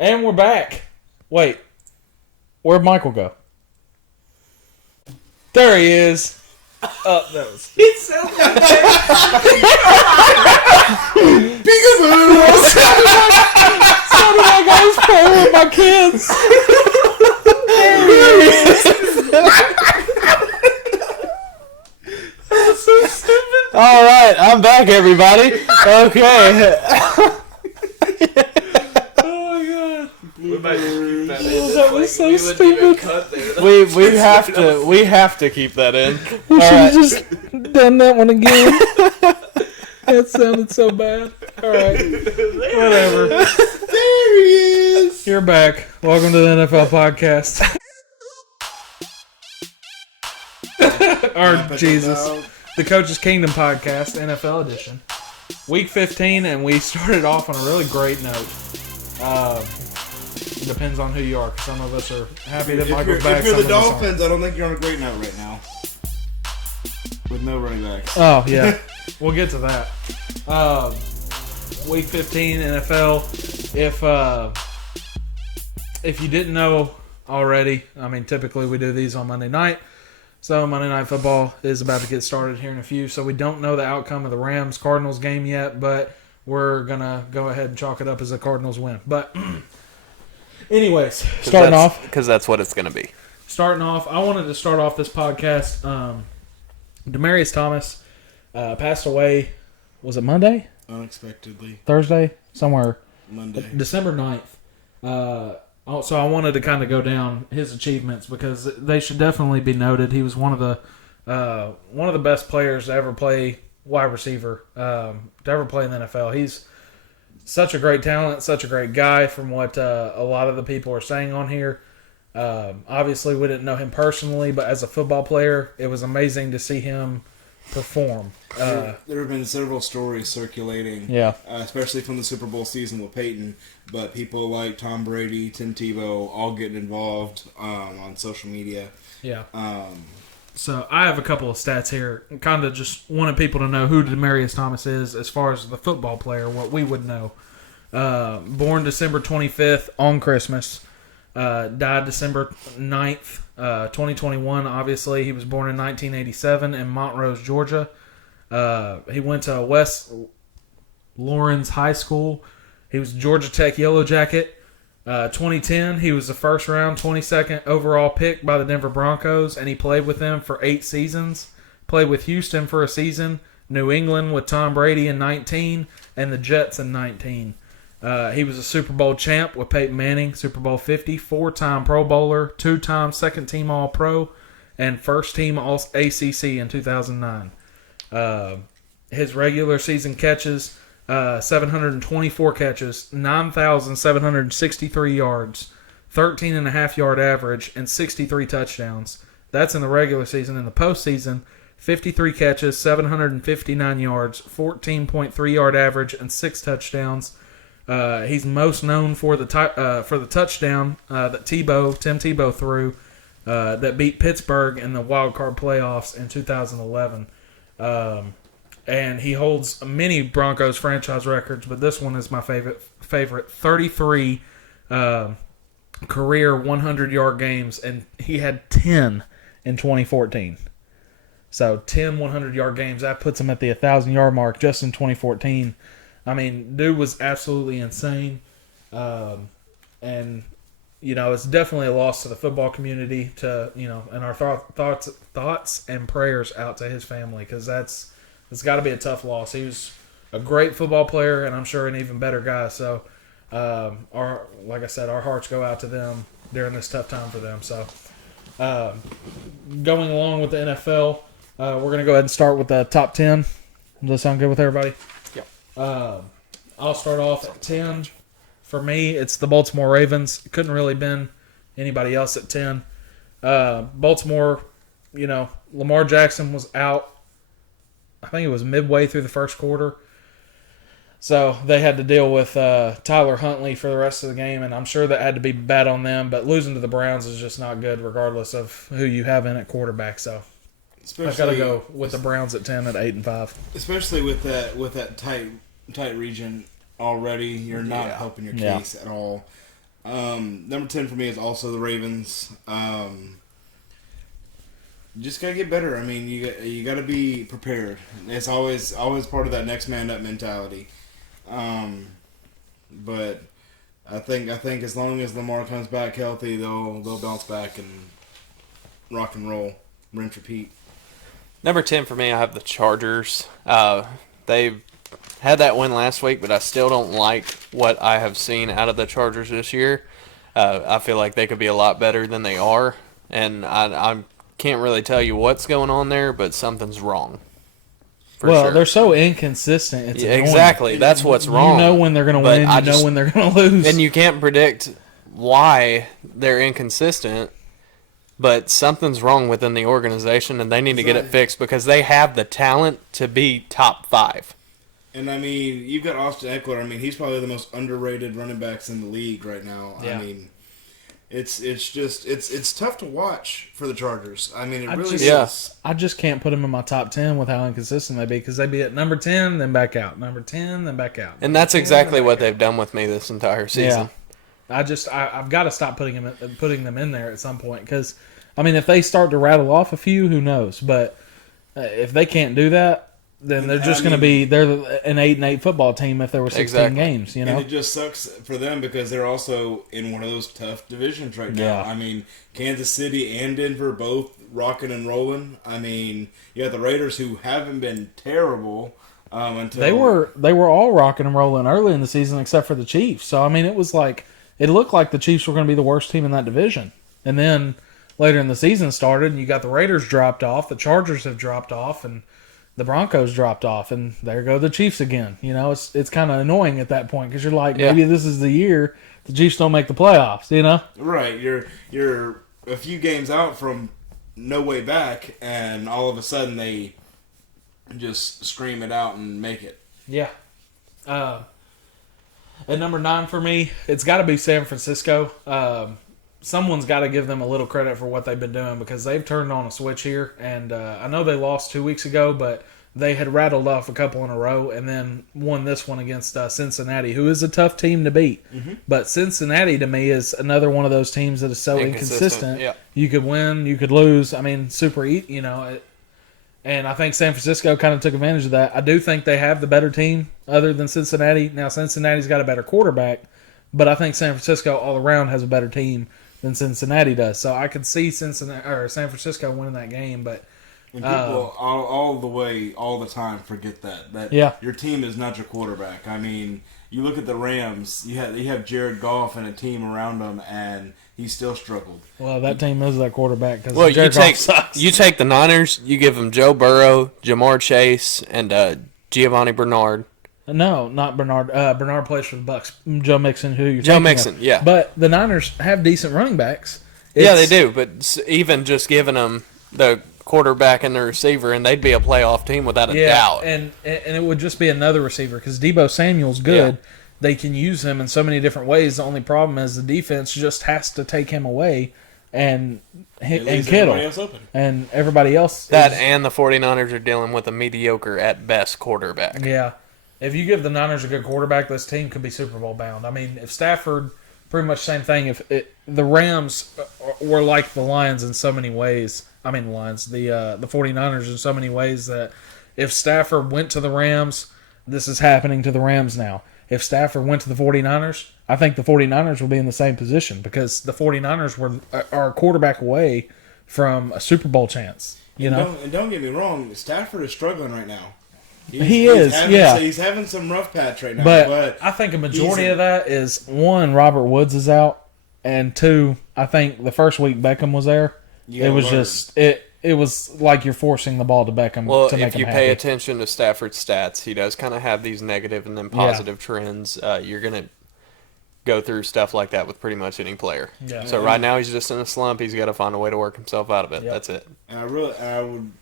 And we're back. Wait, where'd Michael go? There he is. That was. It sounds like Peekaboo! Sounded like I was playing with my kids. There he is. That's so stupid. All right, I'm back, everybody. Okay. We might just keep that in. That was so stupid. We have to keep that in. We should have just done that one again. That sounded so bad. All right, whatever. There he is. You're back. Welcome to the NFL podcast. Or Jesus, the Coach's Kingdom podcast, NFL edition, week 15, and we started off on a really great note. Depends on who you are. Some of us are happy that Michael's back. If you're some the of us Dolphins, I don't think you're on a great note right now. With no running backs. Oh, yeah. We'll get to that. Week 15 NFL. If you didn't know already, I mean, typically we do these on Monday night. So Monday Night Football is about to get started here in a few. So we don't know the outcome of the Rams-Cardinals game yet, but we're going to go ahead and chalk it up as a Cardinals win. But anyways, starting off. Because that's what it's going to be. Starting off, I wanted to start off this podcast. Demarius Thomas passed away, was it Monday? Unexpectedly. Thursday? Somewhere. Monday. December 9th. So I wanted to kind of go down his achievements because they should definitely be noted. He was one of the best players to ever play wide receiver, to ever play in the NFL. He's such a great talent, such a great guy from what a lot of the people are saying on here. Obviously, we didn't know him personally, but as a football player, it was amazing to see him perform. There have been several stories circulating, Yeah. Especially from the Super Bowl season with Peyton, but people like Tom Brady, Tim Tebow, all getting involved on social media. Yeah. So I have a couple of stats here. Kind of just wanted people to know who Demarius Thomas is as far as the football player, what we would know. Born December 25th on Christmas. Died December 9th, 2021. Obviously, he was born in 1987 in Montrose, Georgia. He went to West Lawrence High School. He was Georgia Tech Yellow Jacket. 2010, he was the first round, 22nd overall pick by the Denver Broncos, and he played with them for 8 seasons. Played with Houston for a season, New England with Tom Brady in 19, and the Jets in 19. He was a Super Bowl champ with Peyton Manning, Super Bowl 50, 4-time Pro Bowler, 2-time second-team All-Pro, and first-team All-ACC in 2009. His regular season catches, 724 catches, 9,763 yards, 13.5-yard average, and 63 touchdowns. That's in the regular season. In the postseason, 53 catches, 759 yards, 14.3-yard average, and 6 touchdowns. He's most known for the touchdown that Tim Tebow threw that beat Pittsburgh in the wild card playoffs in 2011. And he holds many Broncos franchise records, but this one is my favorite. 33 career 100-yard games, and he had 10 in 2014. So 10 100-yard games, that puts him at the 1,000-yard mark just in 2014. I mean, dude was absolutely insane. And, you know, it's definitely a loss to the football community, to, you know, and our thoughts and prayers out to his family, because it's got to be a tough loss. He was a great football player, and I'm sure an even better guy. So, like I said, our hearts go out to them during this tough time for them. So, going along with the NFL, we're going to go ahead and start with the top 10. Does that sound good with everybody? I'll start off at 10. For me, it's the Baltimore Ravens. It couldn't really been anybody else at 10. Baltimore, you know, Lamar Jackson was out. I think it was midway through the first quarter. So they had to deal with Tyler Huntley for the rest of the game, and I'm sure that had to be bad on them. But losing to the Browns is just not good, regardless of who you have in at quarterback. So I got to go with the Browns at 10 at 8-5. Especially with that tight region already, you're not helping your case at all. Number 10 for me is also the Ravens. You just gotta get better. I mean, you gotta be prepared. It's always part of that next man up mentality. But I think as long as Lamar comes back healthy, they'll bounce back and rock and roll, rinse, repeat. Number 10 for me, I have the Chargers. They had that win last week, but I still don't like what I have seen out of the Chargers this year. I feel like they could be a lot better than they are, and I can't really tell you what's going on there, but something's wrong. Sure. They're so inconsistent. It's annoying. Exactly. That's what's wrong. You know when they're going to win. You know when they're going to lose. And you can't predict why they're inconsistent, but something's wrong within the organization, and they need to get it fixed because they have the talent to be top 5. And, I mean, you've got Austin Eckler. I mean, he's probably the most underrated running backs in the league right now. Yeah. I mean, it's tough to watch for the Chargers. I mean, it really is. I just can't put them in my top 10 with how inconsistent they be because they be at number 10, then back out. Number 10, then back out. And that's exactly what they've done with me this entire season. Yeah. I've got to stop putting them in there at some point because, I mean, if they start to rattle off a few, who knows? But if they can't do that, then they're just going to be they're an 8-8 football team if there were 16 games, you know. And it just sucks for them because they're also in one of those tough divisions right now. Yeah. I mean, Kansas City and Denver both rocking and rolling. I mean, you got the Raiders who haven't been terrible until they were all rocking and rolling early in the season except for the Chiefs. So I mean, it looked like the Chiefs were going to be the worst team in that division, and then later in the season started, and you got the Raiders dropped off, the Chargers have dropped off, and the Broncos dropped off, and there go the Chiefs again. You know, it's kind of annoying at that point because you're like, maybe this is the year the Chiefs don't make the playoffs. You know, right? You're a few games out from no way back, and all of a sudden they just scream it out and make it. Yeah. At number 9 for me, it's got to be San Francisco. Someone's got to give them a little credit for what they've been doing because they've turned on a switch here. And I know they lost 2 weeks ago, but they had rattled off a couple in a row and then won this one against Cincinnati, who is a tough team to beat. Mm-hmm. But Cincinnati, to me, is another one of those teams that is so inconsistent. Yeah. You could win, you could lose. I mean, you know. And I think San Francisco kind of took advantage of that. I do think they have the better team other than Cincinnati. Now, Cincinnati's got a better quarterback, but I think San Francisco all around has a better team than Cincinnati does. So I could see San Francisco winning that game, but and people all the time forget that your team is not your quarterback. I mean, you look at the Rams, you have Jared Goff and a team around him, and he still struggled. Well, that team is that quarterback because you take the Niners, you give them Joe Burrow, Jamar Chase, and Giovanni Bernard. No, not Bernard. Bernard plays for the Bucks. Joe Mixon, who you're Joe Mixon, of. Yeah. But the Niners have decent running backs. They do. But even just giving them the quarterback and the receiver, and they'd be a playoff team without a doubt. And it would just be another receiver because Deebo Samuel's good. Yeah. They can use him in so many different ways. The only problem is the defense just has to take him away and Kittle and everybody else. And the 49ers are dealing with a mediocre at best quarterback. Yeah. If you give the Niners a good quarterback, this team could be Super Bowl bound. I mean, if Stafford, pretty much the same thing. The Rams were like the Lions in so many ways. I mean, the 49ers in so many ways that if Stafford went to the Rams, this is happening to the Rams now. If Stafford went to the 49ers, I think the 49ers will be in the same position because the 49ers are a quarterback away from a Super Bowl chance. You know? And don't get me wrong, Stafford is struggling right now. He's having some rough patch right now. But I think a majority of that is, one, Robert Woods is out, and two, I think the first week Beckham was there. It was it was like you're forcing the ball to Beckham to make him happy. Well, if you pay attention to Stafford's stats, he does kind of have these negative and then positive trends. You're going to go through stuff like that with pretty much any player. Yeah. So right now he's just in a slump. He's got to find a way to work himself out of it. Yep. That's it. And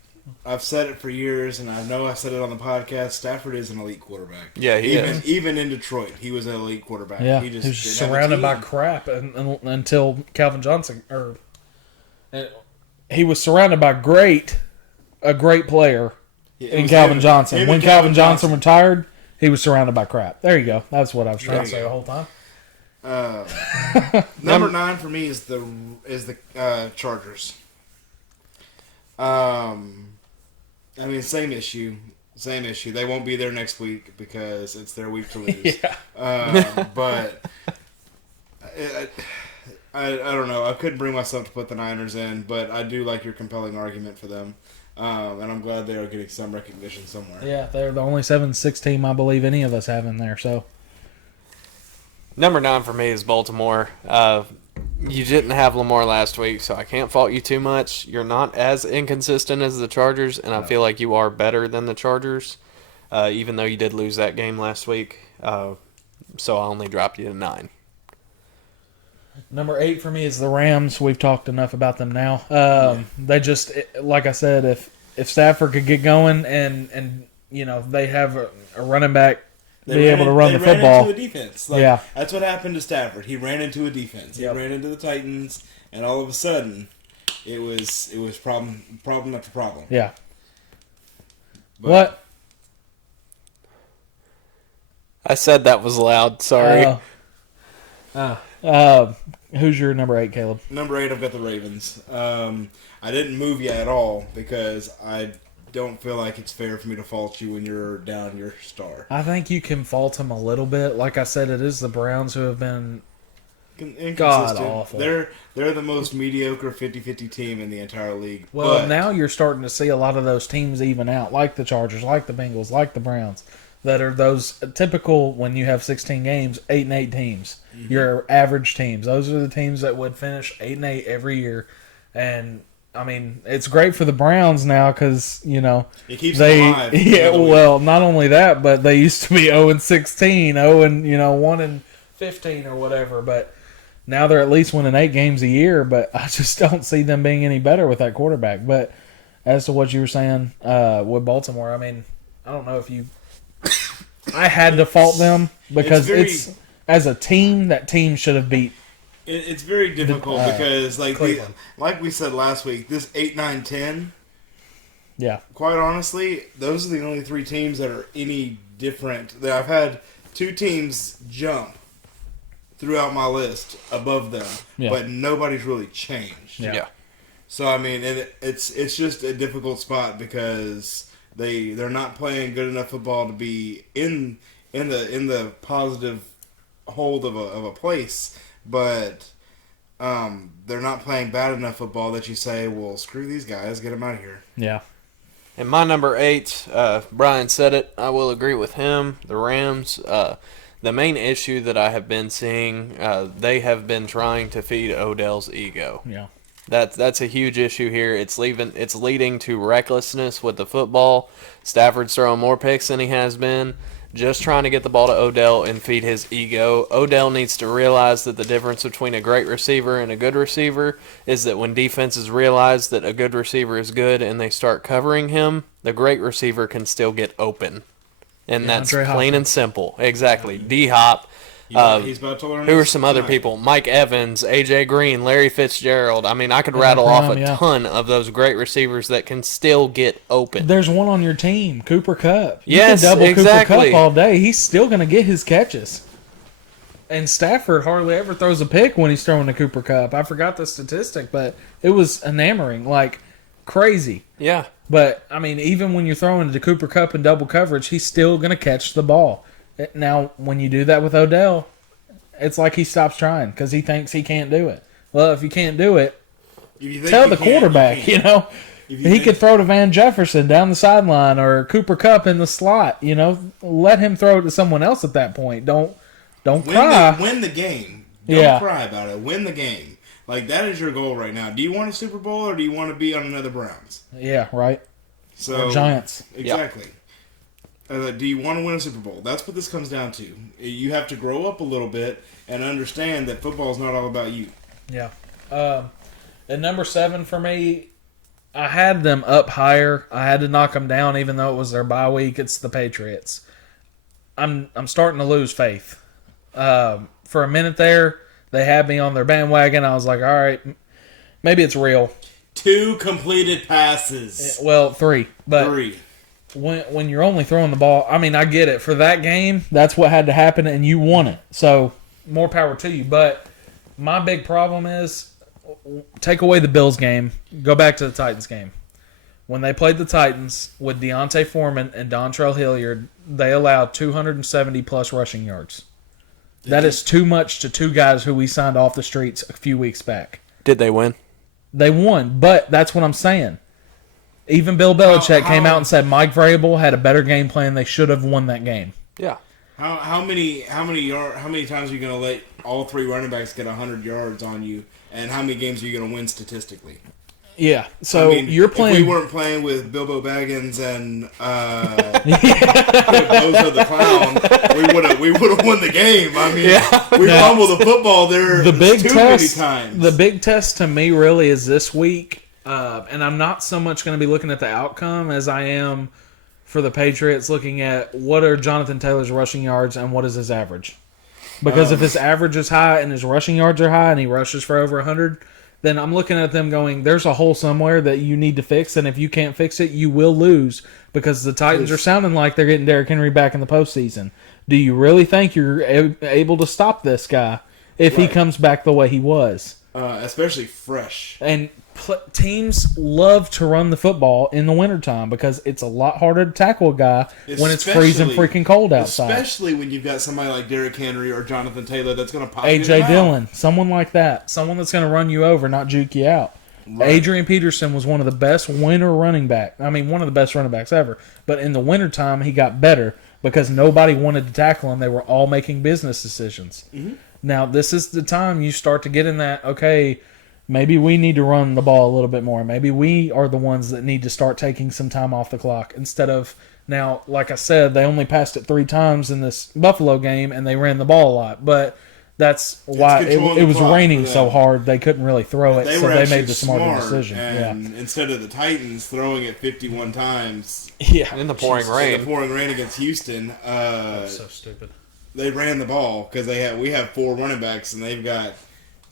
I've said it for years, and I know I said it on the podcast. Stafford is an elite quarterback. Yeah, he is. Even in Detroit, he was an elite quarterback. Yeah, he was surrounded by crap until Calvin Johnson. He was surrounded by a great player in Calvin Johnson. When Calvin Johnson retired, he was surrounded by crap. There you go. That's what I was trying to say the whole time. Number 9 for me is the Chargers. Same issue. They won't be there next week because it's their week to lose. But I don't know. I couldn't bring myself to put the Niners in, but I do like your compelling argument for them. And I'm glad they are getting some recognition somewhere. Yeah, they're the only 7-6 team I believe any of us have in there. So, number 9 for me is Baltimore. You didn't have Lamar last week, so I can't fault you too much. You're not as inconsistent as the Chargers, and I feel like you are better than the Chargers, even though you did lose that game last week. So I only dropped you to 9. Number 8 for me is the Rams. We've talked enough about them now. They just, like I said, if Stafford could get going and they have a running back able to run the football. They ran into a defense. That's what happened to Stafford. He ran into a defense. He ran into the Titans, and all of a sudden, it was problem after problem. Yeah. What? I said that was loud. Sorry. Who's your number 8, Caleb? Number 8, I've got the Ravens. I didn't move you at all because I don't feel like it's fair for me to fault you when you're down your star. I think you can fault them a little bit. Like I said, it is the Browns who have been god awful. They're the most mediocre 50-50 team in the entire league. Well, now you're starting to see a lot of those teams even out, like the Chargers, like the Bengals, like the Browns, that are those typical, when you have 16 games, 8-8 teams. Mm-hmm. Your average teams. Those are the teams that would finish 8-8 every year. And I mean, it's great for the Browns now because, it keeps them alive. Yeah, well, not only that, but they used to be 0-16, 1-15 or whatever. But now they're at least winning 8 games a year. But I just don't see them being any better with that quarterback. But as to what you were saying with Baltimore, I mean, I don't know if you. I had to fault them because it's as a team, that team should have beat. It's very difficult because, like we said last week, this 8, 9, 10. Yeah. Quite honestly, those are the only 3 teams that are any different. I've had 2 teams jump throughout my list above them, but nobody's really changed. Yeah. So I mean, it's just a difficult spot because they're not playing good enough football to be in the positive hold of a place. But they're not playing bad enough football that you say, well, screw these guys, get them out of here. Yeah. And my number 8, Brian said it, I will agree with him, the Rams. The main issue that I have been seeing, they have been trying to feed Odell's ego. Yeah. That's a huge issue here. It's leading to recklessness with the football. Stafford's throwing more picks than he has been. Just trying to get the ball to Odell and feed his ego. Odell needs to realize that the difference between a great receiver and a good receiver is that when defenses realize that a good receiver is good and they start covering him, the great receiver can still get open. And that's plain and simple. Exactly. D-Hop. He's about to learn. Who are some other people? Mike Evans, A.J. Green, Larry Fitzgerald. I mean, I could rattle off a ton of those great receivers that can still get open. There's one on your team, Cooper Kupp. Yes, you can double exactly. Cooper Kupp all day. He's still going to get his catches. And Stafford hardly ever throws a pick when he's throwing to Cooper Kupp. I forgot the statistic, but it was enamoring, like crazy. Yeah. But, I mean, even when you're throwing to Cooper Kupp in double coverage, he's still going to catch the ball. Now, when you do that with Odell, it's like he stops trying because he thinks he can't do it. Well, if you can't do it, tell the quarterback, He could throw to Van Jefferson down the sideline or Cooper Kupp in the slot, Let him throw it to someone else at that point. Don't cry. Win the game. Don't cry about it. Win the game. Like, that is your goal right now. Do you want a Super Bowl or do you want to be on another Browns? Yeah, right. Or Giants. Exactly. Yep. Do you want to win a Super Bowl? That's what this comes down to. You have to grow up a little bit and understand that football is not all about you. Yeah. At number 7 for me, I had them up higher. I had to knock them down even though it was their bye week. It's the Patriots. I'm starting to lose faith. For a minute there, they had me on their bandwagon. I was like, all right, maybe it's real. 2 completed passes. Well, 3. But 3. When you're only throwing the ball, I mean, I get it. For that game, that's what had to happen, and you won it. So more power to you. But my big problem is take away the Bills game, go back to the Titans game. When they played the Titans with Deontay Foreman and Dontrell Hilliard, they allowed 270-plus rushing yards. That is too much to two guys who we signed off the streets a few weeks back. Did they win? They won, but that's what I'm saying. Even Bill Belichick came out and said Mike Vrabel had a better game plan. They should have won that game. Yeah. How many times are you going to let all three running backs get 100 yards on you, and how many games are you going to win statistically? Yeah, so you're playing. If we weren't playing with Bilbo Baggins and Bozo the Clown, we would have won the game. I mean, we fumbled the football there many times. The big test to me really is this week, and I'm not so much going to be looking at the outcome as I am for the Patriots looking at what are Jonathan Taylor's rushing yards and what is his average. Because if his average is high and his rushing yards are high and he rushes for over 100, then I'm looking at them going, there's a hole somewhere that you need to fix, and if you can't fix it, you will lose because the Titans are sounding like they're getting Derrick Henry back in the postseason. Do you really think you're able to stop this guy if he comes back the way he was? Especially fresh. And teams love to run the football in the wintertime because it's a lot harder to tackle a guy when it's freezing freaking cold outside. Especially when you've got somebody like Derrick Henry or Jonathan Taylor that's going to pop you A.J. Dillon, someone like that. Someone that's going to run you over, not juke you out. Right. Adrian Peterson was one of the best winter running backs. I mean, one of the best running backs ever. But in the wintertime, he got better because nobody wanted to tackle him. They were all making business decisions. Mm-hmm. Now, this is the time you start to get in that, okay, maybe we need to run the ball a little bit more. Maybe we are the ones that need to start taking some time off the clock instead of now, like I said, they only passed it 3 times in this Buffalo game and they ran the ball a lot. But that's why it was raining so hard they couldn't really throw it, so they made the smarter decision. And instead of the Titans throwing it 51 times in the pouring rain against Houston, that's so stupid. They ran the ball because we have 4 running backs and they've got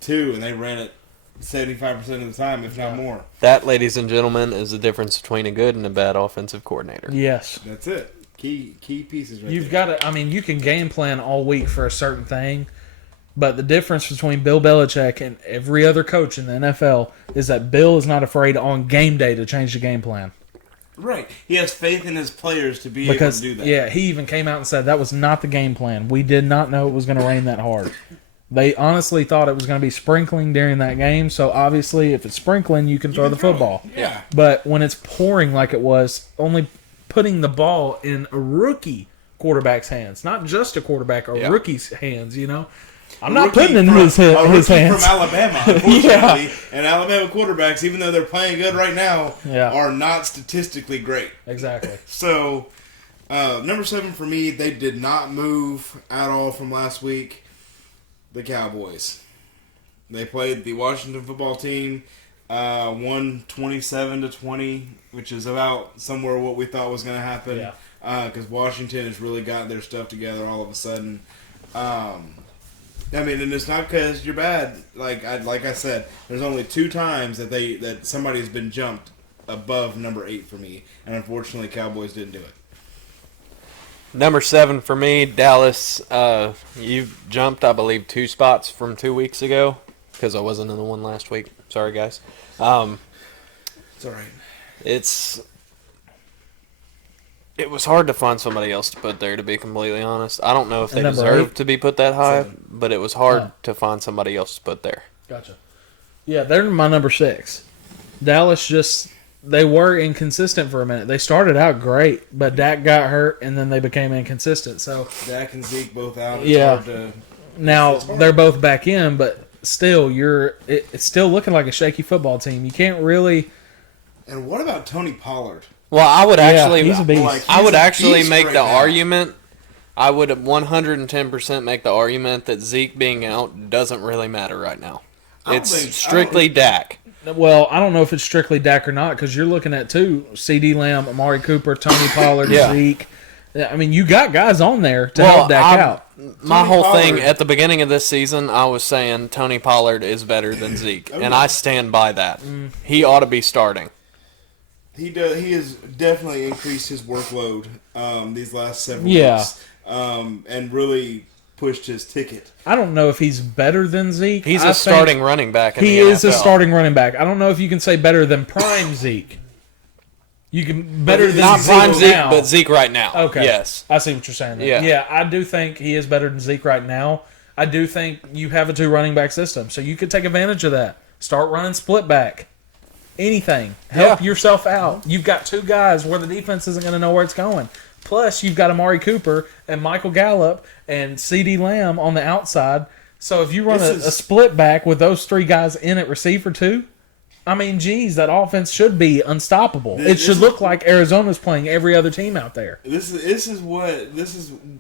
2, and they ran it 75% of the time, if not more. That, ladies and gentlemen, is the difference between a good and a bad offensive coordinator. Yes. That's it. Key pieces right You've got to, I mean, you can game plan all week for a certain thing, but the difference between Bill Belichick and every other coach in the NFL is that Bill is not afraid on game day to change the game plan. Right. He has faith in his players to be able to do that. Yeah, he even came out and said that was not the game plan. We did not know it was going to rain that hard. They honestly thought it was going to be sprinkling during that game, so obviously if it's sprinkling, you can throw the football. Yeah. But when it's pouring like it was, only putting the ball in a rookie quarterback's hands, not just a quarterback, a rookie's hands, you know? I'm not putting it in his hands. From Alabama, unfortunately. And Alabama quarterbacks, even though they're playing good right now, are not statistically great. Exactly. So, number 7 for me, they did not move at all from last week. The Cowboys. They played the Washington football team, won 27-20, which is about somewhere what we thought was going to happen. Because Washington has really got their stuff together all of a sudden. I mean, and it's not because you're bad. Like I said, there's only 2 times that somebody's been jumped above number 8 for me, and unfortunately, Cowboys didn't do it. Number 7 for me, Dallas. You jumped, I believe, 2 spots from 2 weeks ago because I wasn't in the one last week. Sorry, guys. It's all right. It was hard to find somebody else to put there, to be completely honest. I don't know if they deserve to be put that high, but it was hard to find somebody else to put there. Gotcha. Yeah, they're my number 6. Dallas they were inconsistent for a minute. They started out great, but Dak got hurt, and then they became inconsistent. So Dak and Zeke both out. Now they're both back in, but still, it's still looking like a shaky football team. You can't really. And what about Tony Pollard? Well, I would actually, he's a beast. I would actually make the argument. I would 110% make the argument that Zeke being out doesn't really matter right now. It's strictly Dak. Well, I don't know if it's strictly Dak or not because you're looking at 2: CeeDee Lamb, Amari Cooper, Tony Pollard, Zeke. I mean, you got guys on there to help Dak out. My whole thing at the beginning of this season, I was saying Tony Pollard is better than Zeke, and I stand by that. He ought to be starting. He does. He has definitely increased his workload these last several weeks, and really pushed his ticket. I don't know if he's better than Zeke. He's a starting running back in the NFL. He is a starting running back. I don't know if you can say better than prime Zeke. You can better than not Zeke prime Zeke, now. but Zeke right now. Okay. Yes. I see what you're saying there. Yeah. Yeah, I do think he is better than Zeke right now. I do think you have a 2 running back system, so you could take advantage of that. Start running split back. Anything. Help yourself out. You've got 2 guys where the defense isn't going to know where it's going. Plus, you've got Amari Cooper and Michael Gallup and CeeDee Lamb on the outside. So if you run a split back with those 3 guys in at receiver too, I mean, geez, that offense should be unstoppable. It should look like Arizona's playing every other team out there. This is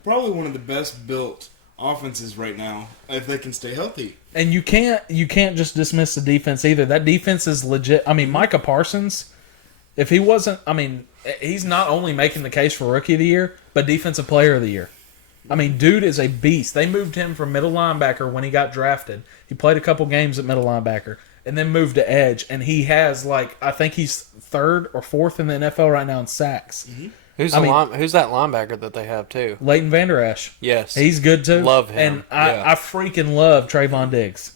probably one of the best built offenses right now if they can stay healthy. And you can't just dismiss the defense either. That defense is legit. I mean, Micah Parsons, if he wasn't, I mean, he's not only making the case for Rookie of the Year, but Defensive Player of the Year. I mean, dude is a beast. They moved him from middle linebacker when he got drafted. He played a couple games at middle linebacker and then moved to edge. And he has, I think he's 3rd or 4th in the NFL right now in sacks. Mm-hmm. Who's that linebacker that they have too? Leighton Vander Esch. Yes. He's good too. Love him. And I freaking love Trayvon Diggs.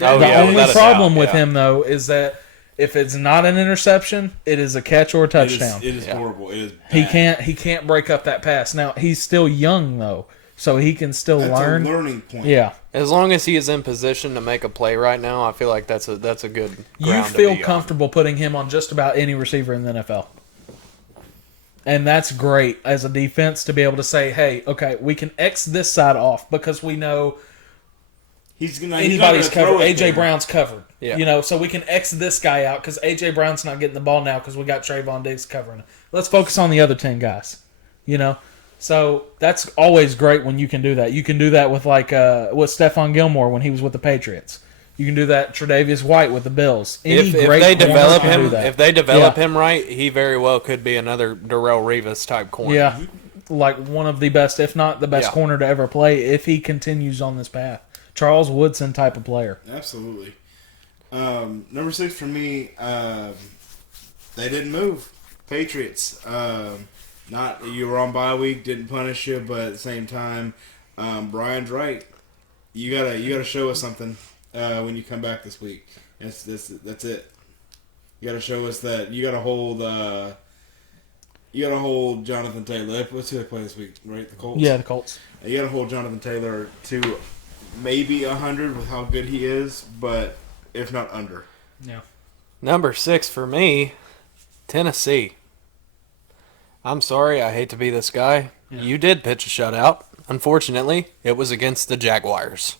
Oh, the only problem with him, him, though, is that if it's not an interception, it is a catch or a touchdown. It is horrible. It is bad. He can't break up that pass. Now, he's still young, though, so he can still learn. That's a learning point. Yeah. As long as he is in position to make a play right now, I feel like that's a good ground You feel comfortable putting him on just about any receiver in the NFL. And that's great as a defense to be able to say, hey, okay, we can X this side off because we know anybody's covered. A.J. Brown's covered. Yeah. So we can X this guy out because A.J. Brown's not getting the ball now because we got Trayvon Diggs covering. Let's focus on the other 10 guys. So that's always great when you can do that. You can do that with with Stephon Gilmore when he was with the Patriots. You can do that Tre'Davious White with the Bills. If they develop him right, he very well could be another Darrelle Revis type corner. Yeah, like one of the best, if not the best corner to ever play if he continues on this path. Charles Woodson type of player. Absolutely. Number 6 for me, they didn't move. Patriots. You were on bye week, didn't punish you, but at the same time, Brian's right. You gotta show us something. When you come back this week, that's it. You got to show us that you got to hold. You got to hold Jonathan Taylor. What's who they play this week? Right, the Colts. Yeah, the Colts. You got to hold Jonathan Taylor to maybe 100 with how good he is, but if not under. Yeah. Number 6 for me, Tennessee. I'm sorry, I hate to be this guy. Yeah. You did pitch a shutout. Unfortunately, it was against the Jaguars.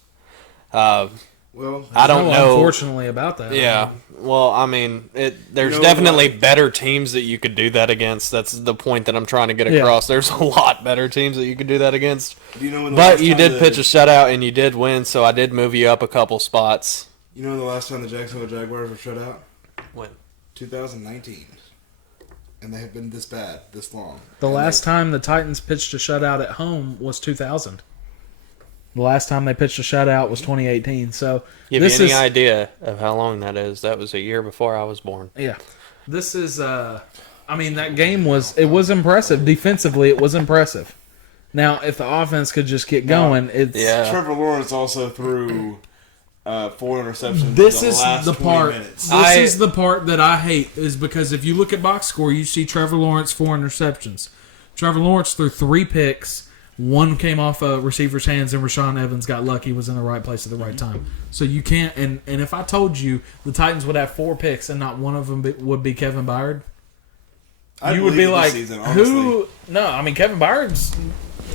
Well, I don't know. Unfortunately, about that. Yeah. Well, I mean, there's definitely better teams that you could do that against. That's the point that I'm trying to get across. Yeah. There's a lot better teams that you could do that against. But you did pitch a shutout and you did win, so I did move you up a couple spots. You know when the last time the Jacksonville Jaguars were shut out? When? 2019. And they have been this bad, this long. The last time the Titans pitched a shutout at home was 2000. The last time they pitched a shutout was 2018. So give you any idea of how long that is? That was a year before I was born. Yeah, this is. that game was impressive defensively. It was impressive. Now, if the offense could just get going, Trevor Lawrence also threw 4 interceptions. This in is the last the 20 part. minutes. This is the part that I hate is because if you look at box score, you see Trevor Lawrence 4 interceptions. Trevor Lawrence threw 3 picks. 1 came off a receiver's hands, and Rashaan Evans got lucky, was in the right place at the right time. So you can't. And if I told you the Titans would have 4 picks and not one of them would be Kevin Byard, you would be like, season, who? No, I mean Kevin Byard's.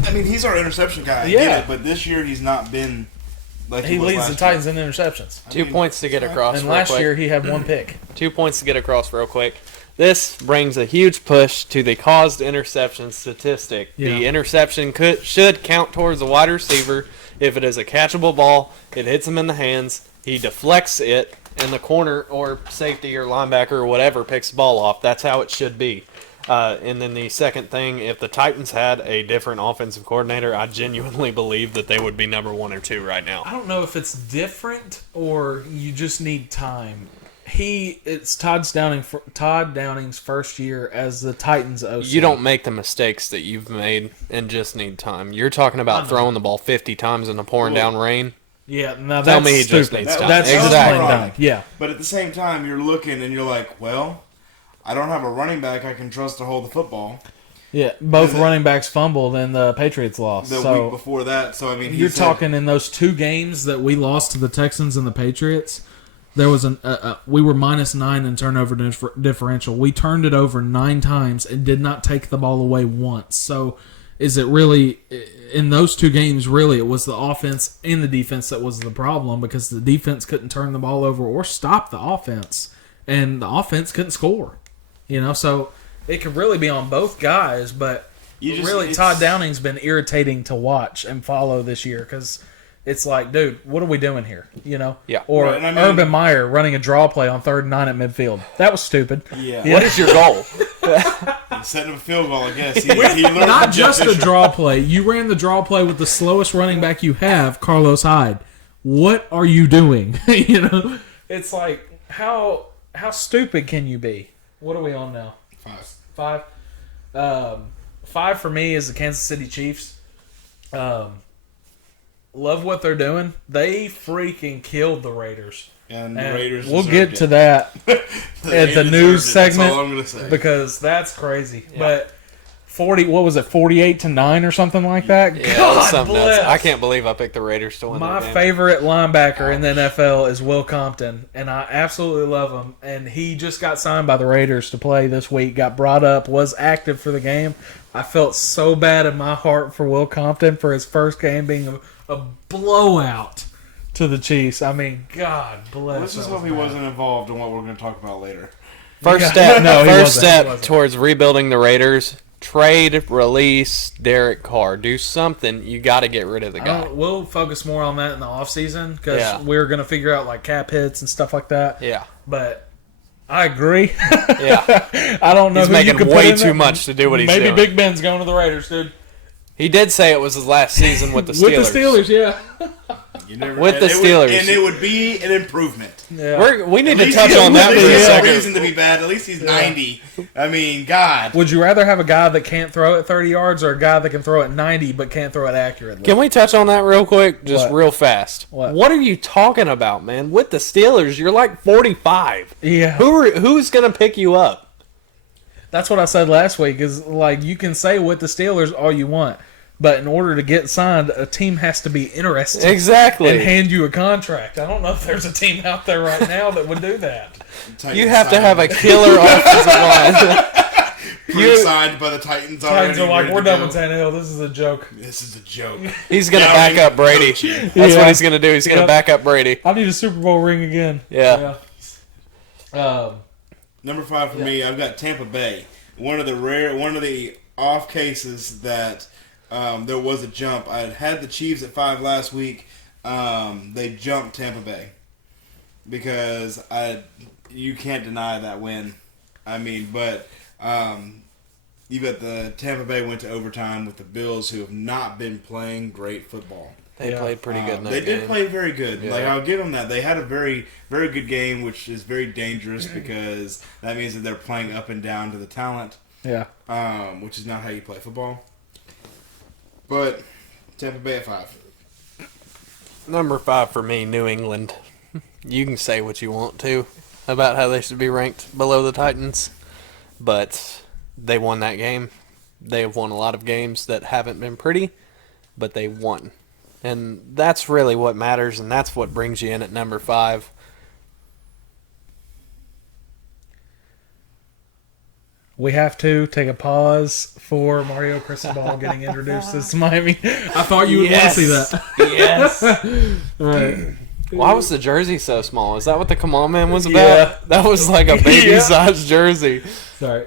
I mean he's our interception guy. Yeah, get it, but this year he's not been like he leads the Titans in interceptions. 2 points to get across. And last year he had 1 pick. 2 points to get across real quick. This brings a huge push to the caused interception statistic. Yeah. The interception should count towards the wide receiver. If it is a catchable ball, it hits him in the hands, he deflects it, and the corner or safety or linebacker or whatever picks the ball off. That's how it should be. And then the second thing, if the Titans had a different offensive coordinator, I genuinely believe that they would be number 1 or 2 right now. I don't know if it's different or you just need time. It's Todd Downing's first year as the Titans OC. You don't make the mistakes that you've made and just need time. You're talking about throwing the ball 50 times in the pouring down rain. Yeah, now Tell that's me he stupid. just needs time. That's exactly. dumb. Yeah. But at the same time, you're looking and you're like, well, I don't have a running back I can trust to hold the football. Yeah, both running backs fumbled and the Patriots lost. The week before that, so I mean, you're talking in those 2 games that we lost to the Texans and the Patriots. There was we were -9 in turnover differential. We turned it over 9 times and did not take the ball away once. So, is it really in those 2 games? Really, it was the offense and the defense that was the problem because the defense couldn't turn the ball over or stop the offense, and the offense couldn't score. So it could really be on both guys. But Todd Downing's been irritating to watch and follow this year because. It's like, dude, what are we doing here? Yeah. Or Urban Meyer running a draw play on 3rd and 9 at midfield. That was stupid. Yeah. What is your goal? Setting up a field goal, I guess. He learned not just a draw play. You ran the draw play with the slowest running back you have, Carlos Hyde. What are you doing? It's like, how stupid can you be? What are we on now? 5. 5 for me is the Kansas City Chiefs. Love what they're doing. They freaking killed the Raiders. And the Raiders we'll get to that at the news segment. That's all I'm going to say. Because that's crazy. Yeah. But 48-9 or something like that? Yeah, God bless. Nuts. I can't believe I picked the Raiders to win My that game. favorite linebacker in the NFL is Will Compton, and I absolutely love him. And he just got signed by the Raiders to play this week, got brought up, was active for the game. I felt so bad in my heart for Will Compton for his first game being a blowout to the Chiefs. I mean, God bless. This is what he wasn't involved in what we're going to talk about later. First step towards rebuilding the Raiders. Trade, release Derek Carr. Do something. You got to get rid of the guy. We'll focus more on that in the offseason because we're going to figure out like cap hits and stuff like that. Yeah. But I agree. Yeah. I don't know He's who making you could way put too much to do what he's doing. Maybe Big Ben's going to the Raiders, dude. He did say it was his last season with the Steelers. With the Steelers, yeah. With the Steelers. And it would be an improvement. Yeah. We need to touch on that for a second. Reason to be bad. At least he's 90. I mean, God. Would you rather have a guy that can't throw it 30 yards or a guy that can throw it 90 but can't throw it accurately? Can we touch on that real quick? Just real fast. What are you talking about, man? With the Steelers, you're like 45. Yeah. Who's going to pick you up? That's what I said last week is like you can say with the Steelers all you want. But in order to get signed, a team has to be interested. Exactly. And hand you a contract. I don't know if there's a team out there right now that would do that. You have to have a killer offensive line. Pre-signed by the Titans. Titans are like, we're done with Tannehill. This is a joke. This is a joke. He's going to back up Brady. That's what he's going to do. He's going to back up Brady. I need a Super Bowl ring again. Yeah. Number 5 for me, I've got Tampa Bay. One of the off cases that there was a jump. I had the Chiefs at 5 last week. They jumped Tampa Bay because you can't deny that win. I mean, but you got the Tampa Bay went to overtime with the Bills, who have not been playing great football. They played pretty good in that game. They did play very good. Yeah. Like, I'll give them that. They had a very, very good game, which is very dangerous because that means that they're playing up and down to the talent. Yeah. Which is not how you play football. But Tampa Bay at 5. Number 5 for me, New England. You can say what you want to about how they should be ranked below the Titans, but they won that game. They have won a lot of games that haven't been pretty, but they won. And that's really what matters, and that's what brings you in at number 5. We have to take a pause for Mario Cristobal getting introduced as Miami. I thought you would want to see that. Yes. Right. Why was the jersey so small? Is that what the Come On Man was about? Yeah. That was like a baby-sized jersey. Sorry.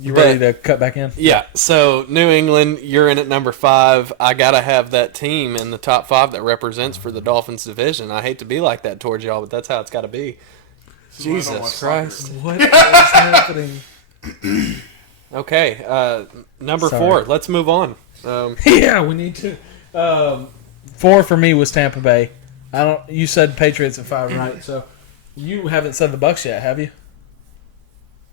You ready to cut back in? Yeah. So, New England, you're in at number 5. I got to have that team in the top 5 that represents for the Dolphins division. I hate to be like that towards y'all, but that's how it's got to be. Jesus Christ. What is happening? Okay. Number 4. Let's move on. Yeah, we need to. 4 for me was Tampa Bay. You said Patriots at 5, right? So You haven't said the Bucks yet, have you?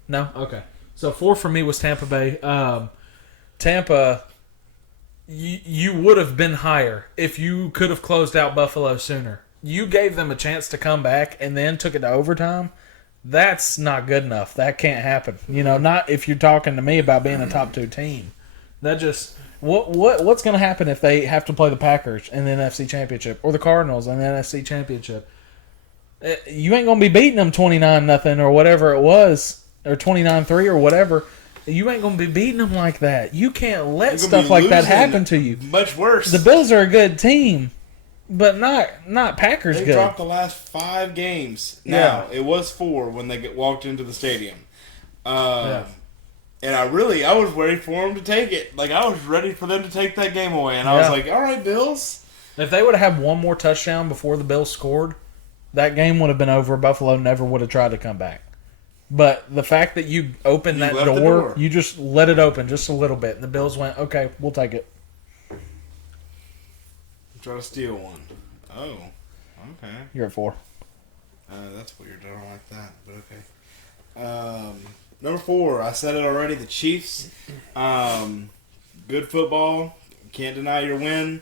No? Okay. So 4 for me was Tampa Bay. Tampa, you would have been higher if you could have closed out Buffalo sooner. You gave them a chance to come back and then took it to overtime. That's not good enough. That can't happen. Not if you're talking to me about being a top 2 team. That just what's going to happen if they have to play the Packers in the NFC Championship or the Cardinals in the NFC Championship? You ain't going to be beating them 29-0 or whatever it was, or 29-3 or whatever. You ain't going to be beating them like that. You can't let stuff like that happen to you. Much worse. The Bills are a good team. But not Packers they good. They dropped the last 5 games. Now, it was 4 when they walked into the stadium. And I was ready for them to take it. Like, I was ready for them to take that game away. And I was like, all right, Bills. If they would have had one more touchdown before the Bills scored, that game would have been over. Buffalo never would have tried to come back. But the fact that you opened that door, you just let it open just a little bit. And the Bills went, okay, we'll take it. Try to steal one. Oh, okay. You're at 4. That's weird. I don't like that, but okay. Number 4, I said it already. The Chiefs. Good football. Can't deny your win.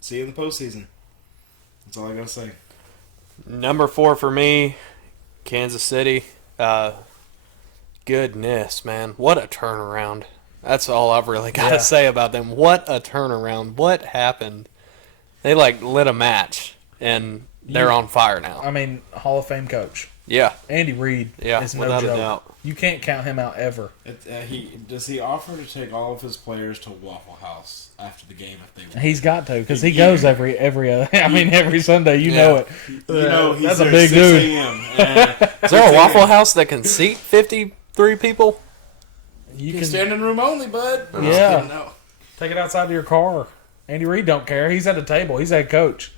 See you in the postseason. That's all I gotta say. Number 4 for me, Kansas City. Goodness, man, what a turnaround. That's all I've really got to say about them. What a turnaround. What happened? They, lit a match, and they're on fire now. I mean, Hall of Fame coach. Yeah. Andy Reid is no without joke. a doubt. You can't count him out ever. Does he offer to take all of his players to Waffle House after the game if they win? He's got to, because he goes every Sunday. You know it. He's that's a big dude. Is there a Waffle House that can seat 53 people? You can stand in room only, bud. Yeah. No. Take it outside of your car. Andy Reid don't care. He's at a table. He's head coach.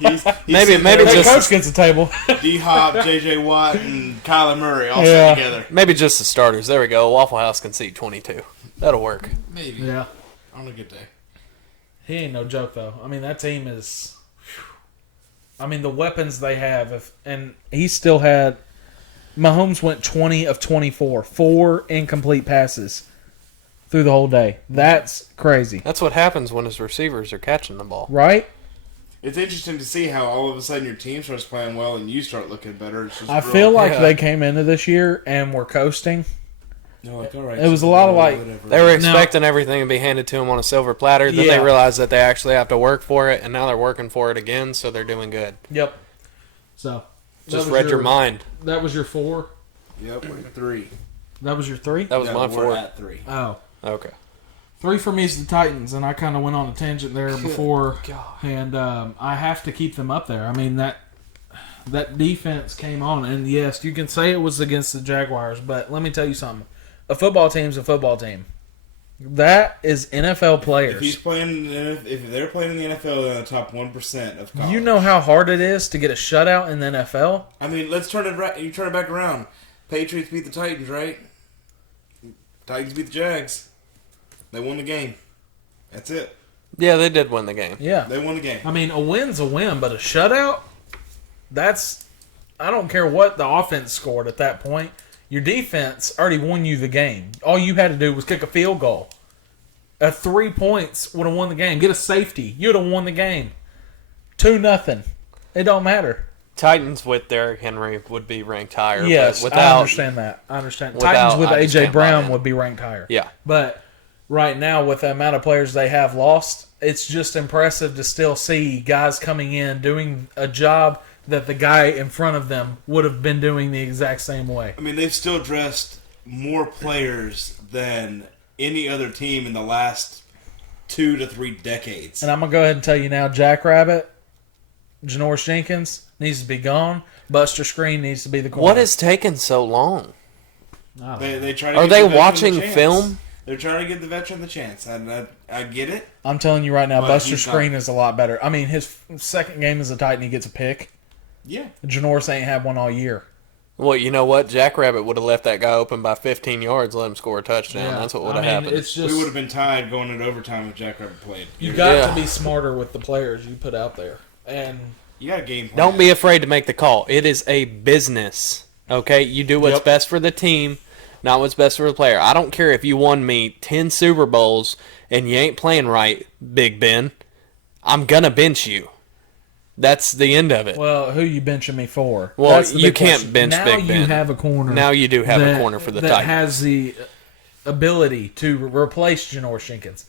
Maybe just coach gets a table. D-Hop, J.J. Watt, and Kyler Murray all sit together. Maybe just the starters. There we go. Waffle House can seat 22. That'll work. Maybe. Yeah. On a good day. He ain't no joke, though. I mean, that team is... I mean, the weapons they have, and he still had... Mahomes went 20 of 24. 4 incomplete passes through the whole day. That's crazy. That's what happens when his receivers are catching the ball. Right? It's interesting to see how all of a sudden your team starts playing well and you start looking better. I feel like they came into this year and were coasting. All right, it was a lot of whatever. They were expecting everything to be handed to them on a silver platter. Then they realized that they actually have to work for it, and now they're working for it again, so they're doing good. Yep. So just read your mind. That was your 4? Yep, 3. That was your 3? That was my 4. We're at 3. Oh. Okay. 3 for me is the Titans, and I kind of went on a tangent there before, and I have to keep them up there. I mean, that defense came on, and yes, you can say it was against the Jaguars, but let me tell you something. A football team's a football team. That is NFL players. If they're playing in the NFL, they're in the top 1% of college. You know how hard it is to get a shutout in the NFL? I mean, let's turn it back around. Patriots beat the Titans, right? Titans beat the Jags. They won the game. That's it. Yeah, they did win the game. Yeah. They won the game. I mean, a win's a win, but a shutout, I don't care what the offense scored at that point. Your defense already won you the game. All you had to do was kick a field goal. 3 points would have won the game. Get a safety. You would have won the game. 2-0. It don't matter. Titans with Derrick Henry would be ranked higher. Yes, but I understand that. Titans with A.J. Brown would be ranked higher. Yeah. But right now, with the amount of players they have lost, it's just impressive to still see guys coming in doing a job that the guy in front of them would have been doing the exact same way. I mean, they've still dressed more players than any other team in the last 2 to 3 decades. And I'm going to go ahead and tell you now, Jackrabbit, Janoris Jenkins needs to be gone. Buster Screen needs to be the corner. What is taking so long? They try to Are they watching film? They're trying to give the veteran the chance. I get it. I'm telling you right now, Buster Screen is a lot better. I mean, his second game as a Titan, he gets a pick. Yeah. Janoris ain't had one all year. Well, you know what? Jackrabbit would have left that guy open by 15 yards, let him score a touchdown. Yeah. That's what would have happened. It's just, we would have been tied going into overtime if Jackrabbit played. You got to be smarter with the players you put out there. And You got a game plan. Don't be afraid to make the call. It is a business. Okay, you do what's best for the team, not what's best for the player. I don't care if you won me 10 Super Bowls and you ain't playing right, Big Ben. I'm gonna bench you. That's the end of it. Well, who you benching me for? Well, you can't bench now Big Ben. Now you have a corner. Now you do have a corner for the Titans. That has the ability to replace Janoris Jenkins.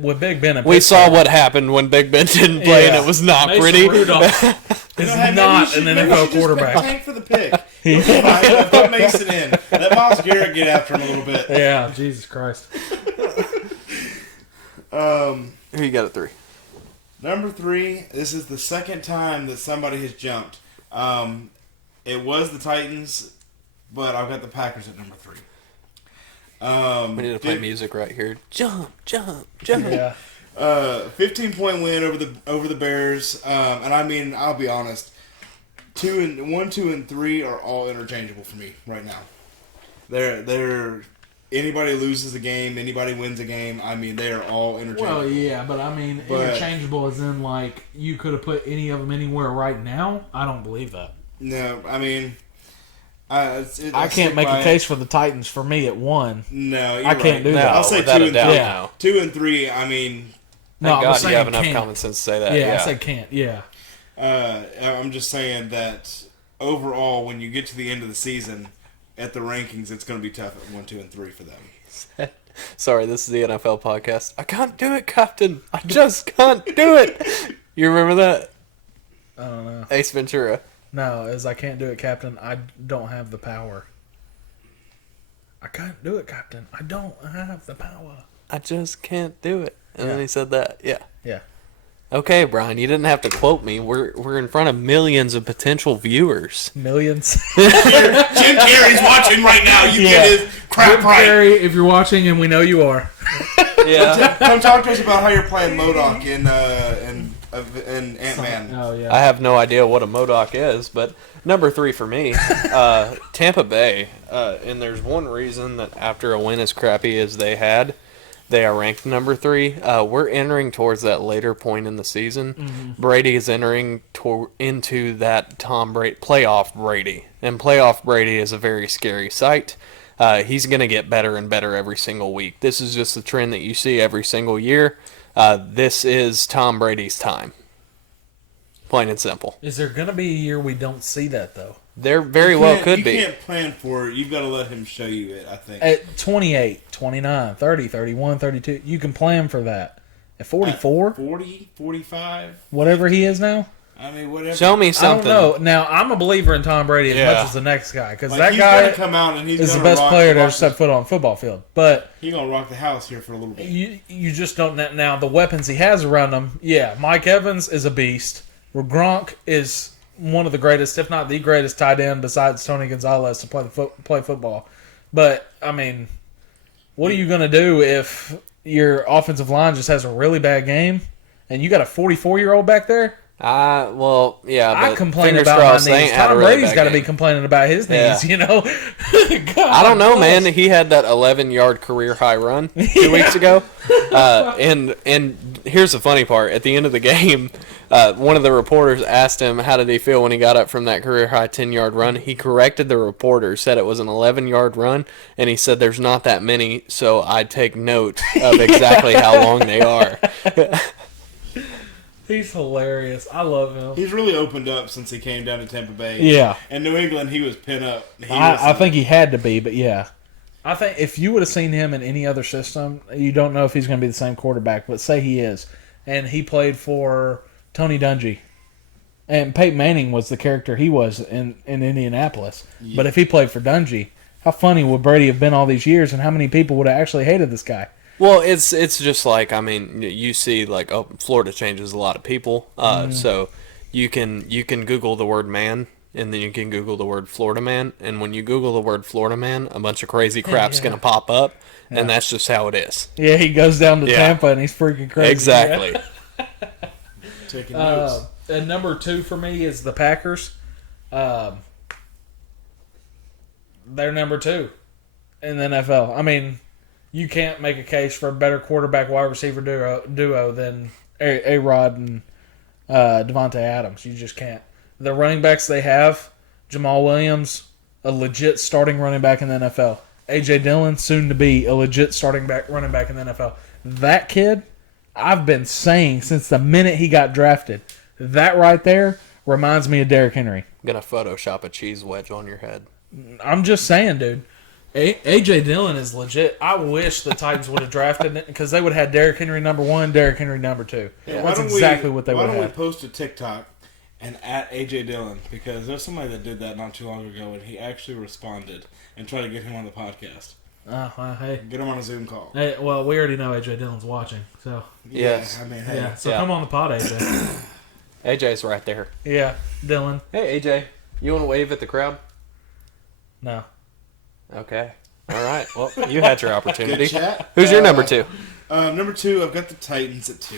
With Big Ben, we saw what happened when Big Ben didn't play, and it was not Mason pretty. Rudolph is not an NFL quarterback. Tank for the pick. Put Mason in. Let Myles Garrett get after him a little bit. Yeah, Jesus Christ. Who you got at 3? Number 3. This is the second time that somebody has jumped. It was the Titans, but I've got the Packers at number 3. We need to play music right here. Jump, jump, jump. Yeah. 15-point win over the Bears. And I mean, I'll be honest. 1, 2, and 3 are all interchangeable for me right now. They're anybody loses a game, anybody wins a game. I mean, they are all interchangeable. Well, yeah, but I mean, interchangeable as in like you could have put any of them anywhere right now. I don't believe that. No, I mean. I can't make a case for the Titans for me at 1. No, I can't do that. I'll say 2 and 3. Yeah. 2 and 3. I mean, thank God you have enough can't. common sense to say that. Yeah, I said can't. Yeah. I'm just saying that overall, when you get to the end of the season, at the rankings, it's going to be tough at 1, 2, and 3 for them. Sorry, this is the NFL podcast. I can't do it, Captain. I just can't do it. You remember that? I don't know. Ace Ventura. No, as I can't do it, Captain. I don't have the power. I can't do it, Captain. I don't have the power. I just can't do it. And then he said that. Yeah. Yeah. Okay, Brian, you didn't have to quote me. We're in front of millions of potential viewers. Millions. Jim Carrey's watching right now. You get his crap Jim right. Carrey, if you're watching, and we know you are. Yeah. Come talk to us about how you're playing MODOK in Ant-Man. Oh, yeah. I have no idea what a MODOK is, but number 3 for me, Tampa Bay. And there's one reason that after a win as crappy as they had, they are ranked number 3. We're entering towards that later point in the season. Mm-hmm. Brady is entering into that Tom Brady playoff Brady, and playoff Brady is a very scary sight. He's going to get better and better every single week. This is just the trend that you see every single year. This is Tom Brady's time. Plain and simple. Is there going to be a year we don't see that, though? There very well could be. You can't plan for it. You've got to let him show you it, I think. At 28, 29, 30, 31, 32, you can plan for that. At 44? 40, 45? Whatever he is now? I mean, whatever. Show me something. I don't know. Now, I'm a believer in Tom Brady as much as the next guy. Because like, that guy come out and is the best player to ever set foot on a football field. But he's going to rock the house here for a little bit. You just don't know. Now, the weapons he has around him, Mike Evans is a beast. Gronk is one of the greatest, if not the greatest, tight end besides Tony Gonzalez to play football. But, I mean, what are you going to do if your offensive line just has a really bad game and you got a 44-year-old back there? I complain about my knees. Tom Brady's got to be complaining about his knees, you know? I don't know, man. He had that 11-yard career-high run 2 weeks ago. And here's the funny part. At the end of the game, one of the reporters asked him how did he feel when he got up from that career-high 10-yard run. He corrected the reporter, said it was an 11-yard run, and he said there's not that many, so I take note of exactly how long they are. He's hilarious. I love him. He's really opened up since he came down to Tampa Bay. Yeah. In New England, he was pin up. I think he had to be, but yeah. I think if you would have seen him in any other system, you don't know if he's going to be the same quarterback, but say he is. And he played for Tony Dungy. And Peyton Manning was the character he was in Indianapolis. Yeah. But if he played for Dungy, how funny would Brady have been all these years, and how many people would have actually hated this guy? Well, it's just like, I mean, you see, like, Florida changes a lot of people. So you can Google the word man, and then you can Google the word Florida man. And when you Google the word Florida man, a bunch of crazy crap's going to pop up, and that's just how it is. Yeah, he goes down to Tampa, and he's freaking crazy. Exactly. Taking notes. And number 2 for me is the Packers. They're number 2 in the NFL. I mean, you can't make a case for a better quarterback wide receiver duo than A-Rod and Devontae Adams. You just can't. The running backs they have, Jamal Williams, a legit starting running back in the NFL. A.J. Dillon, soon to be a legit running back in the NFL. That kid, I've been saying since the minute he got drafted, that right there reminds me of Derrick Henry. I'm going to Photoshop a cheese wedge on your head. I'm just saying, dude. A.J. Dillon is legit. I wish the Titans would have drafted it because they would have had Derrick Henry number 1, Derrick Henry number 2. Yeah, that's exactly what they would have had. Why don't we post a TikTok and at A.J. Dillon? Because there's somebody that did that not too long ago, and he actually responded and tried to get him on the podcast. Hey. Get him on a Zoom call. Hey, well, we already know A.J. Dillon's watching, so. Yes. I mean, hey. Yeah, so come on the pod, A.J. AJ's right there. Yeah, Dillon. Hey, AJ, you want to wave at the crowd? No. Okay. All right. Well, you had your opportunity. Good chat. Who's your number 2? Number 2, I've got the Titans at 2.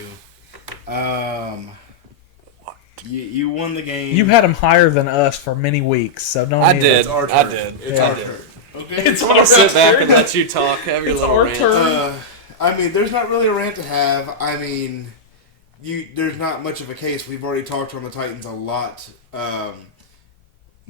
You won the game. You had them higher than us for many weeks, so don't. I did. It's our turn. I did. It's our turn. Okay. It's I'm gonna sit back and let you talk. Have your little rant. turn. I mean, there's not really a rant to have. I mean, there's not much of a case. We've already talked on the Titans a lot.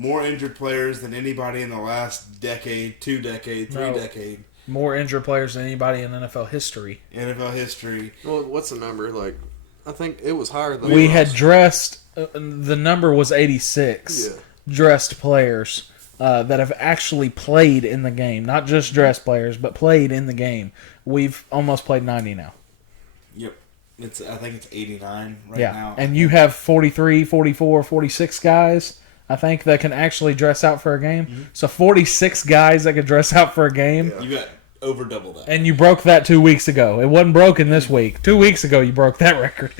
More injured players than anybody in the last decade, 2 decades, 3 decades. More injured players than anybody in NFL history. NFL history. Well, what's the number? Like, I think it was higher than We had dressed. The number was 86. Yeah. Dressed players that have actually played in the game, not just dressed players, but played in the game. We've almost played 90 now. Yep. I think it's 89 right Yeah, now. and you have 43, 44, 46 guys, I think, that can actually dress out for a game. Mm-hmm. So 46 guys that could dress out for a game. Yeah. You got over double that. And you broke that 2 weeks ago. It wasn't broken this week. 2 weeks ago you broke that record.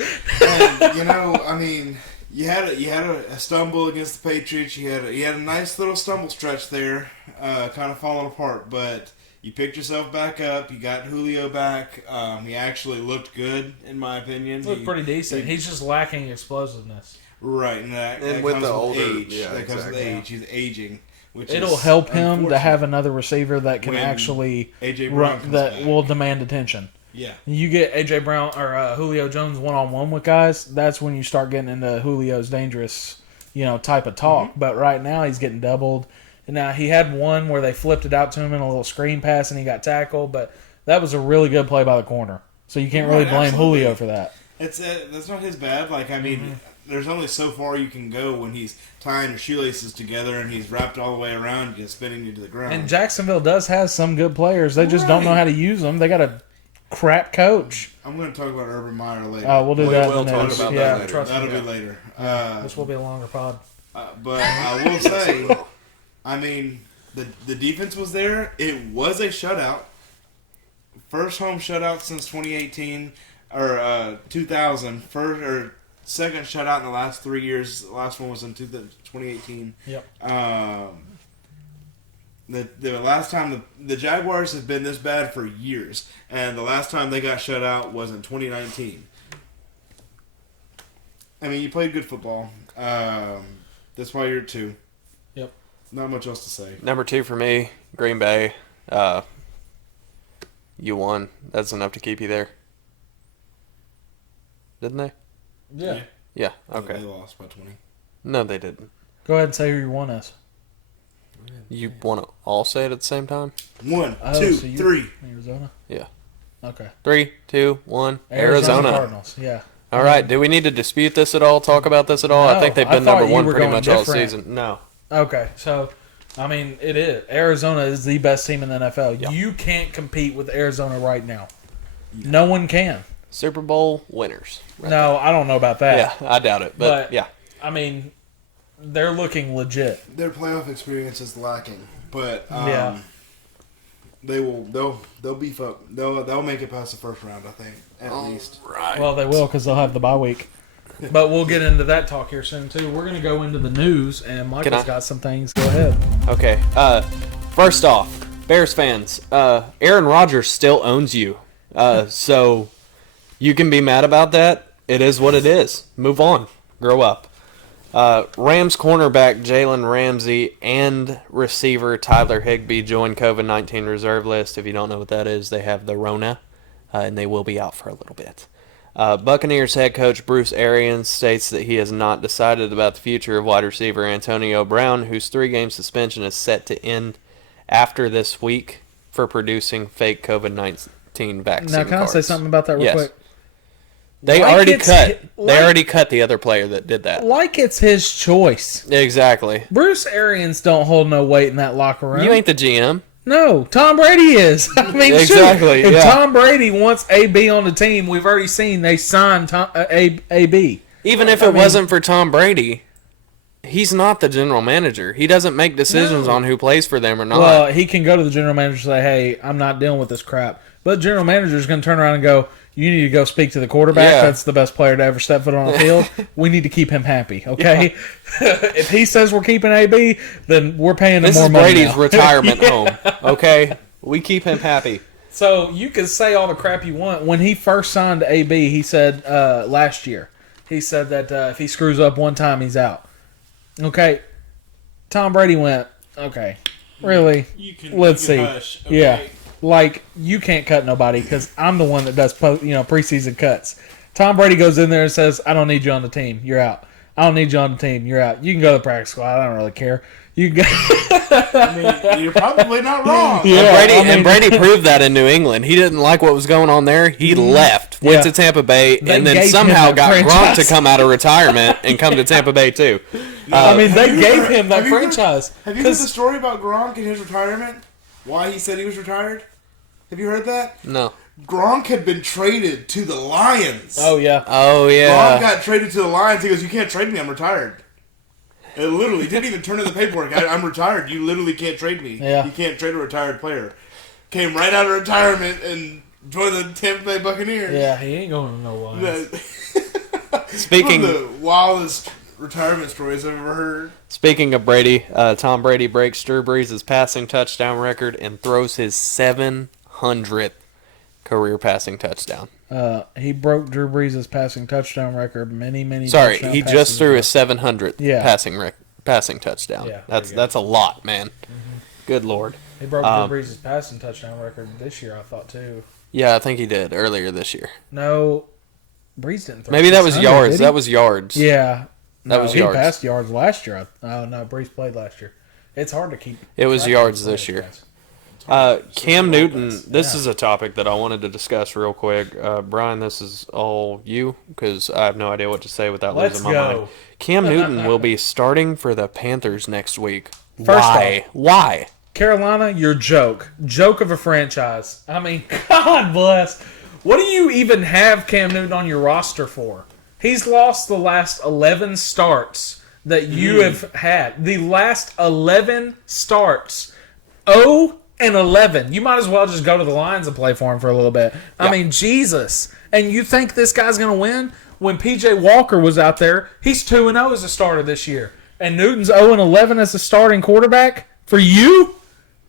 And, I mean, you had a stumble against the Patriots. You had a nice little stumble stretch there, kind of falling apart, but you picked yourself back up. You got Julio back. He actually looked good, in my opinion. He looked pretty decent. He's just lacking explosiveness. Right, and that with comes the with older, age. yeah, that comes with exactly. age. He's aging, which It'll is help him to unfortunate. have another receiver that can When actually A.J. Brown run, comes that back. will demand attention. Yeah. You get A.J. Brown or Julio Jones one-on-one with guys, that's when you start getting into Julio's dangerous, type of talk. Mm-hmm. But right now he's getting doubled. And now he had one where they flipped it out to him in a little screen pass and he got tackled, but that was a really good play by the corner. So you can't really blame absolutely. Julio for that. That's not his bad. Like, I mean, there's only so far you can go when he's tying your shoelaces together and he's wrapped all the way around you, spinning you to the ground. And Jacksonville does have some good players. They just don't know how to use them. They got a crap coach. I'm going to talk about Urban Meyer later. We'll do that. We'll in the talk news. about Yeah, that later. trust me. That'll be later. This will be a longer pod. But I will say, I mean, the defense was there. It was a shutout. First home shutout since 2018 or 2000. Second shutout in the last 3 years. The last one was in 2018. Yep. The last time the Jaguars have been this bad for years, and the last time they got shut out was in 2019. I mean, you played good football. That's why you're at 2. Yep. Not much else to say. Number 2 for me, Green Bay. You won. That's enough to keep you there. Didn't they? Yeah. Yeah. Okay. They lost by 20. No, they didn't. Go ahead and say who you won us. You want to all say it at the same time? 1, Oh, 2, so you- 3. Arizona? Yeah. Okay. 3, 2, 1. Arizona. Cardinals, yeah. All right. Do we need to dispute this at all? Talk about this at all? I No, think they've I been thought number you 1 were pretty going much all different. season. No. Okay, so, I mean, it is. Arizona is the best team in the NFL. Yeah. You can't compete with Arizona right now. No one can. Super Bowl winners. No, I don't know about that. Yeah, I doubt it. But yeah. I mean, they're looking legit. Their playoff experience is lacking, but Yeah. they'll beef up. They'll make it past the first round, I think, at least. Right. Well, they will because they'll have the bye week. But we'll get into that talk here soon, too. We're going to go into the news, and Michael's got some things. Go ahead. Okay. First off, Bears fans, Aaron Rodgers still owns you. So you can be mad about that. It is what it is. Move on. Grow up. Rams cornerback Jalen Ramsey and receiver Tyler Higbee joined COVID-19 reserve list. If you don't know what that is, they have the Rona, and they will be out for a little bit. Buccaneers head coach Bruce Arians states that he has not decided about the future of wide receiver Antonio Brown, whose 3-game suspension is set to end after this week for producing fake COVID-19 vaccine Now, can cards. I say something about that real quick? They already cut the other player that did that. Like it's his choice. Exactly. Bruce Arians don't hold no weight in that locker room. You ain't the GM. No, Tom Brady is. I mean, exactly. If yeah. Tom Brady wants AB on the team, we've already seen they signed AB. Even if it wasn't for Tom Brady, he's not the general manager. He doesn't make decisions on who plays for them or not. Well, he can go to the general manager and say, hey, I'm not dealing with this crap. But the general manager is going to turn around and go, you need to go speak to the quarterback. Yeah. That's the best player to ever step foot on the field. We need to keep him happy, okay? Yeah. If he says we're keeping AB, then we're paying him more money. This is Brady's retirement yeah. home, okay? We keep him happy. So you can say all the crap you want. When he first signed AB, he said last year, he said that if he screws up one time, he's out. Okay. Tom Brady went, okay, really? Let's see. Hush, okay. Yeah. Like, you can't cut nobody because I'm the one that does preseason cuts. Tom Brady goes in there and says, I don't need you on the team. You're out. I don't need you on the team. You're out. You can go to the practice squad. I don't really care. You go. I mean, you're probably not wrong. Yeah, and Brady proved that in New England. He didn't like what was going on there. He left, went to Tampa Bay, and then somehow got Gronk to come out of retirement and come to Tampa Bay too. They gave him that franchise. Have you heard the story about Gronk and his retirement? Why he said he was retired? Have you heard that? No. Gronk had been traded to the Lions. Oh, yeah. Gronk got traded to the Lions. He goes, you can't trade me. I'm retired. It literally didn't even turn in the paperwork. I'm retired. You literally can't trade me. Yeah. You can't trade a retired player. Came right out of retirement and joined the Tampa Bay Buccaneers. Yeah, he ain't going to no Lions. Speaking one of the wildest retirement stories I've ever heard. Speaking of Brady, Tom Brady breaks Drew Brees' passing touchdown record and throws his 700th career passing touchdown. He broke Drew Brees' passing touchdown record many Sorry, he just threw his 700th passing touchdown. Yeah, that's a lot, man. Mm-hmm. Good Lord. He broke Drew Brees' passing touchdown record this year, I thought, too. Yeah, I think he did earlier this year. No, Brees didn't throw. Maybe that was yards. That was yards. Yeah. That was yards. He passed yards last year. Oh, no, Brees played last year. It's hard to keep. It was yards this year. Cam Newton, this is a topic that I wanted to discuss real quick. Brian, this is all you, because I have no idea what to say without losing my mind. Cam Newton will be starting for the Panthers next week. Why? Carolina, you're joke. Joke of a franchise. I mean, God bless. What do you even have Cam Newton on your roster for? He's lost the last 11 starts that you have had. The last 11 starts. 0-11. You might as well just go to the Lions and play for him for a little bit. I mean, Jesus. And you think this guy's going to win? When P.J. Walker was out there, he's 2-0 as a starter this year. And Newton's 0-11 as a starting quarterback? For you?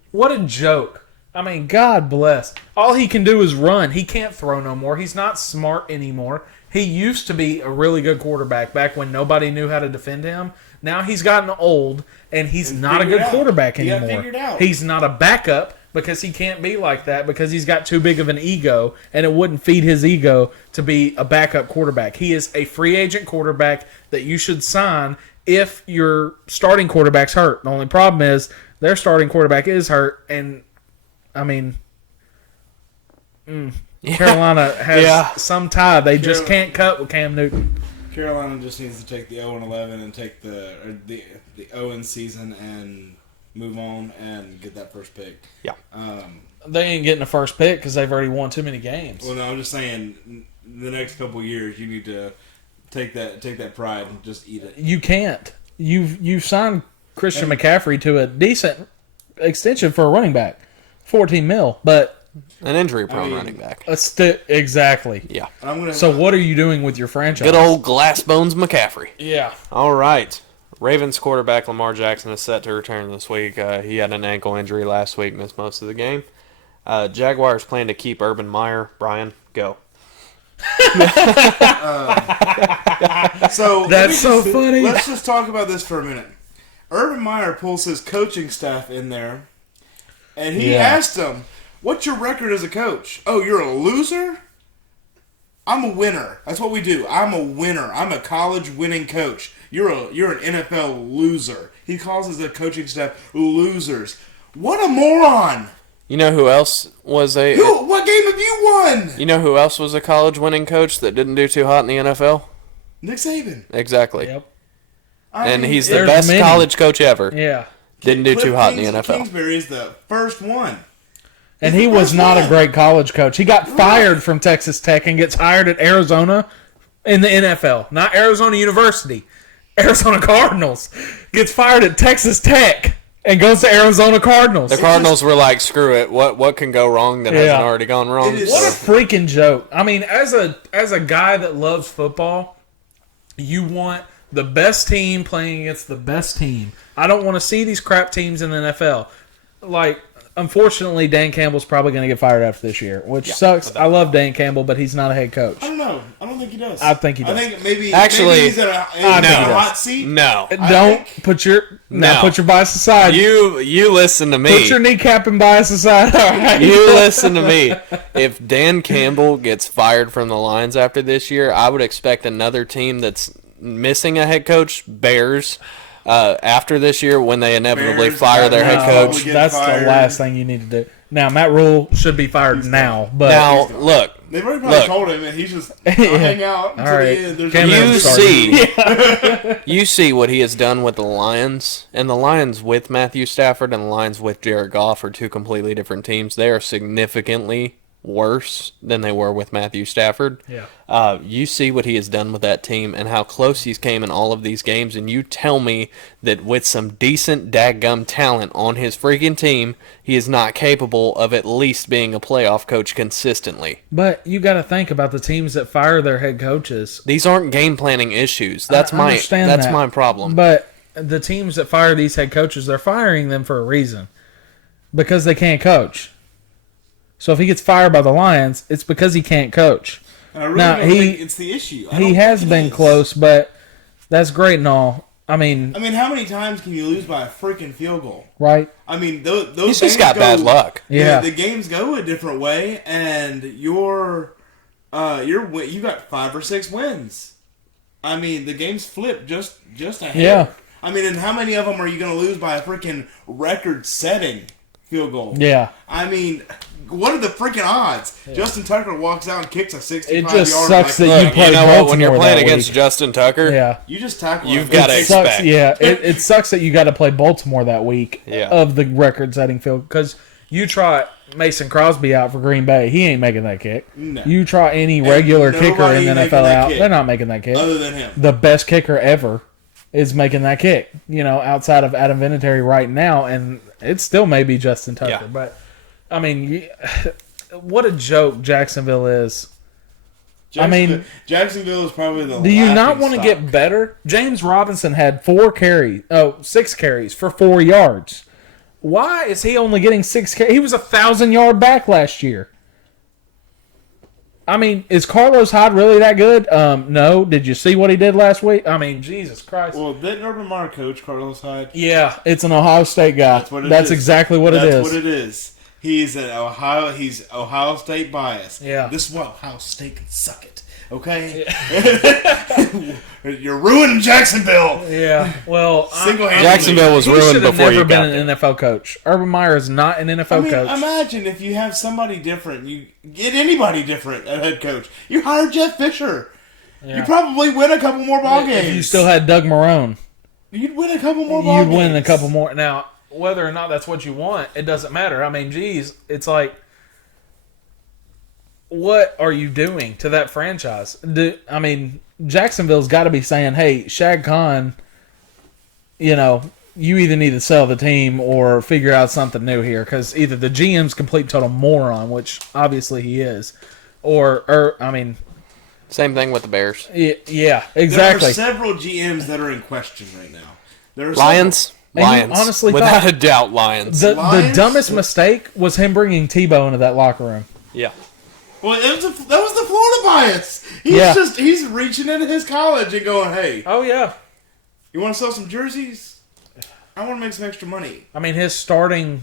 What a joke. I mean, God bless. All he can do is run. He can't throw no more. He's not smart anymore. He used to be a really good quarterback back when nobody knew how to defend him. Now he's gotten old, and he's not a good quarterback anymore. He's not a backup because he can't be like that because he's got too big of an ego, and it wouldn't feed his ego to be a backup quarterback. He is a free agent quarterback that you should sign if your starting quarterback's hurt. The only problem is their starting quarterback is hurt, and, I mean, Carolina has some tie. They just can't cut with Cam Newton. Carolina just needs to take the 0-11 and take the 0 season and move on and get that first pick. Yeah. They ain't getting the first pick because they've already won too many games. Well, no, I'm just saying the next couple of years you need to take that pride and just eat it. You can't. You've signed Christian McCaffrey to a decent extension for a running back, $14 million, but an injury-prone running back. Exactly. Yeah. So what are you doing with your franchise? Good old glass bones McCaffrey. Yeah. All right. Ravens quarterback Lamar Jackson is set to return this week. He had an ankle injury last week, missed most of the game. Jaguars plan to keep Urban Meyer. Brian, go. So that's so funny. Let's just talk about this for a minute. Urban Meyer pulls his coaching staff in there, and he asked them, "What's your record as a coach? Oh, you're a loser? I'm a winner. That's what we do. I'm a winner. I'm a college winning coach. You're an NFL loser. He calls his coaching staff losers. What a moron! You know who else was What game have you won? You know who else was a college winning coach that didn't do too hot in the NFL? Nick Saban. Exactly. Yep. And he's the best college coach ever. Yeah. Didn't do too hot in the NFL. Kingsbury is the first one. And he was not a great college coach. He got fired from Texas Tech and gets hired at Arizona in the NFL. Not Arizona University. Arizona Cardinals. Gets fired at Texas Tech and goes to Arizona Cardinals. The Cardinals were like, screw it. What can go wrong that hasn't already gone wrong? What a freaking joke. I mean, as a guy that loves football, you want the best team playing against the best team. I don't want to see these crap teams in the NFL. Like, unfortunately, Dan Campbell's probably going to get fired after this year, which sucks. I love Dan Campbell, but he's not a head coach. I don't know. I don't think he does. I think he does. I think maybe Actually, he's in a hot seat. No. Put your bias aside. You listen to me. Put your kneecap and bias aside. All right. You listen to me. If Dan Campbell gets fired from the Lions after this year, I would expect another team that's missing a head coach, Bears, after this year when they inevitably fire their head coach. That's the last thing you need to do. Now, Matt Rule should be fired now. But now, look. They've already probably told him, and he's just hang out until the end. You see what he has done with the Lions, and the Lions with Matthew Stafford and the Lions with Jared Goff are two completely different teams. They are significantly worse than they were with Matthew Stafford. Yeah. You see what he has done with that team and how close he's came in all of these games, and you tell me that with some decent dadgum talent on his freaking team, he is not capable of at least being a playoff coach consistently. But you got to think about the teams that fire their head coaches. These aren't game planning issues. That's my problem. But the teams that fire these head coaches, they're firing them for a reason. Because they can't coach. So if he gets fired by the Lions, it's because he can't coach. And I really don't think it's the issue. He has been close, but that's great and all. I mean, how many times can you lose by a freaking field goal? Right. I mean, those he's just got bad luck. Yeah. The games go a different way, and you got 5 or 6 wins. I mean, the games flip just a hair. Yeah. I mean, and how many of them are you going to lose by a freaking record-setting field goal? Yeah. I mean, what are the freaking odds? Yeah. Justin Tucker walks out and kicks a 65-yard. It just sucks that you play Baltimore when you're playing against week. Justin Tucker. Yeah, you just tackle. You've got to expect. It sucks that you got to play Baltimore that week of the record-setting field because you try Mason Crosby out for Green Bay, he ain't making that kick. No. You try any regular kicker in the NFL out, they're not making that kick. Other than him, the best kicker ever is making that kick. Outside of Adam Vinatieri right now, and it still may be Justin Tucker, Yeah. but I mean. What a joke Jacksonville is. Jacksonville is probably the. Do you not want to get better? James Robinson had 6 carries for 4 yards. Why is he only getting 6 carries? He was 1,000-yard back last year. I mean, is Carlos Hyde really that good? No. Did you see what he did last week? I mean, Jesus Christ. Well, didn't Urban Meyer coach Carlos Hyde? Yeah, it's an Ohio State guy. That's exactly what it is. That's what it is. He's Ohio State bias. Yeah. This is why Ohio State can suck it. Okay? Yeah. You're ruining Jacksonville. Yeah. Well, Jacksonville was ruined before you got there. He should have never been an NFL coach. Urban Meyer is not an NFL coach. Imagine if you have somebody different. You get anybody different at head coach. You hire Jeff Fisher. Yeah. You probably win a couple more ball games. If you still had Doug Marrone. You'd win a couple more ball games. You'd win a couple more. Now, whether or not that's what you want, it doesn't matter. I mean, geez, it's like, what are you doing to that franchise? Jacksonville's got to be saying, hey, Shad Khan, you either need to sell the team or figure out something new here, because either the GM's complete total moron, which obviously he is, or same thing with the Bears. Yeah, exactly. There are several GMs that are in question right now. There are Lions. Honestly, without a doubt, Lions. The dumbest mistake was him bringing Tebow into that locker room. Yeah. Well, that was the Florida bias. He's reaching into his college and going, hey. Oh, yeah. You want to sell some jerseys? I want to make some extra money. I mean, his starting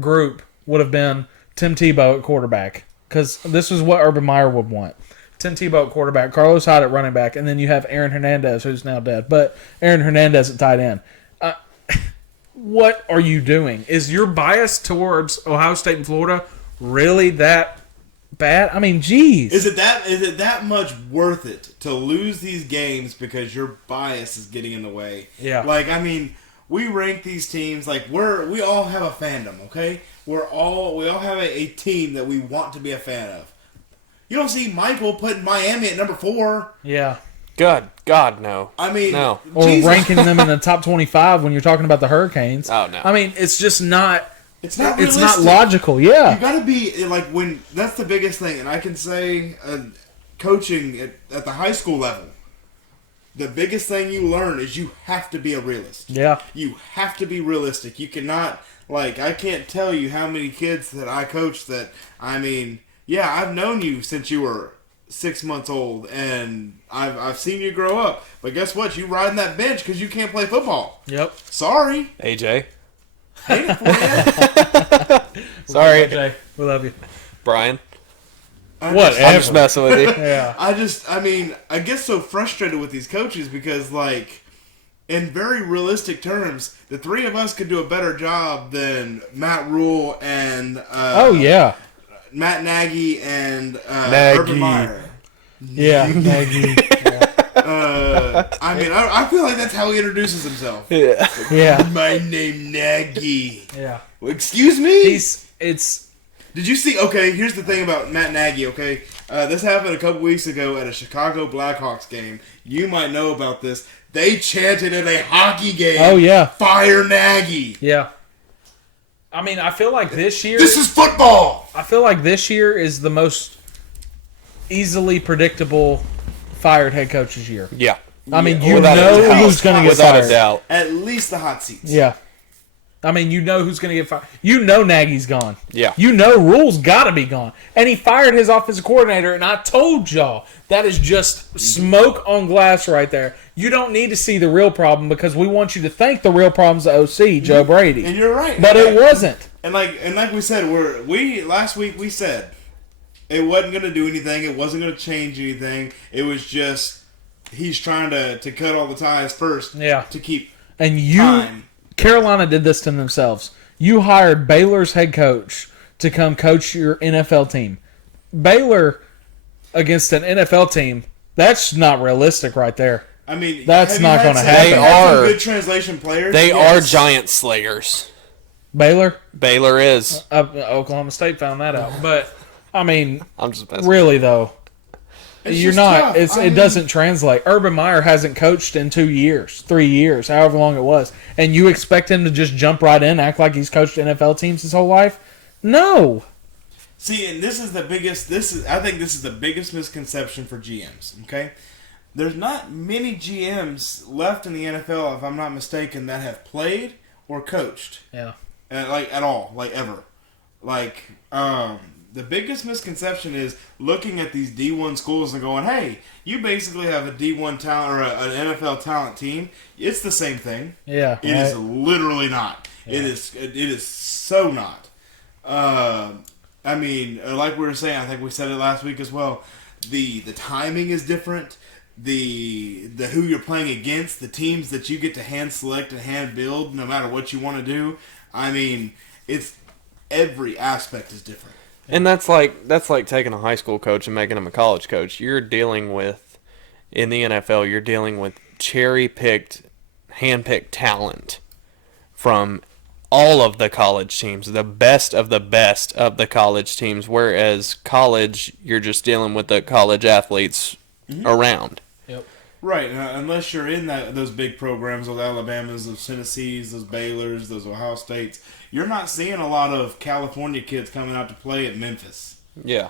group would have been Tim Tebow at quarterback, because this is what Urban Meyer would want. Tim Tebow at quarterback, Carlos Hyde at running back, and then you have Aaron Hernandez, who's now dead, but Aaron Hernandez at tight end. What are you doing? Is your bias towards Ohio State and Florida really that bad? I mean, geez. Is it that much worth it to lose these games because your bias is getting in the way? Yeah. Like, I mean, we rank these teams like we all have a fandom, okay? We all have a team that we want to be a fan of. You don't see Michael putting Miami at number 4. Yeah. God, no. I mean, no. Or Jesus. ranking them in the top 25 when you're talking about the Hurricanes. Oh, no. I mean, it's just not. It's not It's realistic. not logical. Yeah. You gotta be like when that's the biggest thing, and I can say, coaching at the high school level, the biggest thing you learn is you have to be a realist. Yeah. You have to be realistic. You cannot I can't tell you how many kids that I coach that yeah, I've known you since you were 6 months old, and I've seen you grow up. But guess what? You riding that bench because you can't play football. Yep. Sorry. AJ. Hate it for you. Sorry. AJ. We love you. Brian. What? I'm just messing with you. Yeah. I get so frustrated with these coaches because, in very realistic terms, the three of us could do a better job than Matt Rule and Oh yeah. Matt Nagy and Nagy. Urban Meyer. Yeah. Nagy. I feel like that's how he introduces himself. Yeah. Yeah. My name Nagy. Yeah. Excuse me? Did you see? Okay, here's the thing about Matt Nagy, okay? This happened a couple weeks ago at a Chicago Blackhawks game. You might know about this. They chanted at a hockey game. Oh, yeah. Fire Nagy. Yeah. I mean, I feel like this year... This is football! I feel like this year is the most easily predictable fired head coach's year. Yeah. I mean, Yeah, you without a know doubt. who's going to get Without fired. a doubt. At least the hot seats. Yeah. I mean, you know who's going to get fired. You know Nagy's gone. Yeah. You know Rule's got to be gone. And he fired his offensive coordinator, and I told y'all, that is just smoke on glass right there. You don't need to see the real problem because we want you to think the real problem's the OC, Joe Brady. And you're right. But it wasn't. And like we said, last week we said it wasn't going to do anything. It wasn't going to change anything. It was just he's trying to cut all the ties first. Yeah. To keep And time. Carolina did this to themselves. You hired Baylor's head coach to come coach your NFL team. Baylor against an NFL team, that's not realistic right there. I mean, That's not going to happen. They are good translation players. They yes. are giant slayers. Baylor? Baylor is. Oklahoma State found that out. But, I mean, I'm just messing. really, though, It's you're just not. tough. It doesn't translate. Urban Meyer hasn't coached in 2 years, 3 years, however long it was. And you expect him to just jump right in, act like he's coached NFL teams his whole life? No. See, and this is the biggest. I think this is the biggest misconception for GMs. Okay, there's not many GMs left in the NFL, if I'm not mistaken, that have played or coached. Yeah. At all, ever. The biggest misconception is looking at these D1 schools and going, "Hey, you basically have a D1 talent or an NFL talent team." It's the same thing. Yeah. It is literally not. Yeah. It is so not. Like we were saying, I think we said it last week as well. The timing is different. The who you're playing against, the teams that you get to hand select and hand build, no matter what you want to do. I mean, it's every aspect is different. And that's like taking a high school coach and making him a college coach. You're dealing with, in the NFL, you're dealing with cherry-picked, hand-picked talent from all of the college teams, the best of the college teams, whereas college, you're just dealing with the college athletes around. Yep. Right, unless you're in those big programs, those Alabamas, those Tennessees, those Baylors, those Ohio States, you're not seeing a lot of California kids coming out to play at Memphis. Yeah.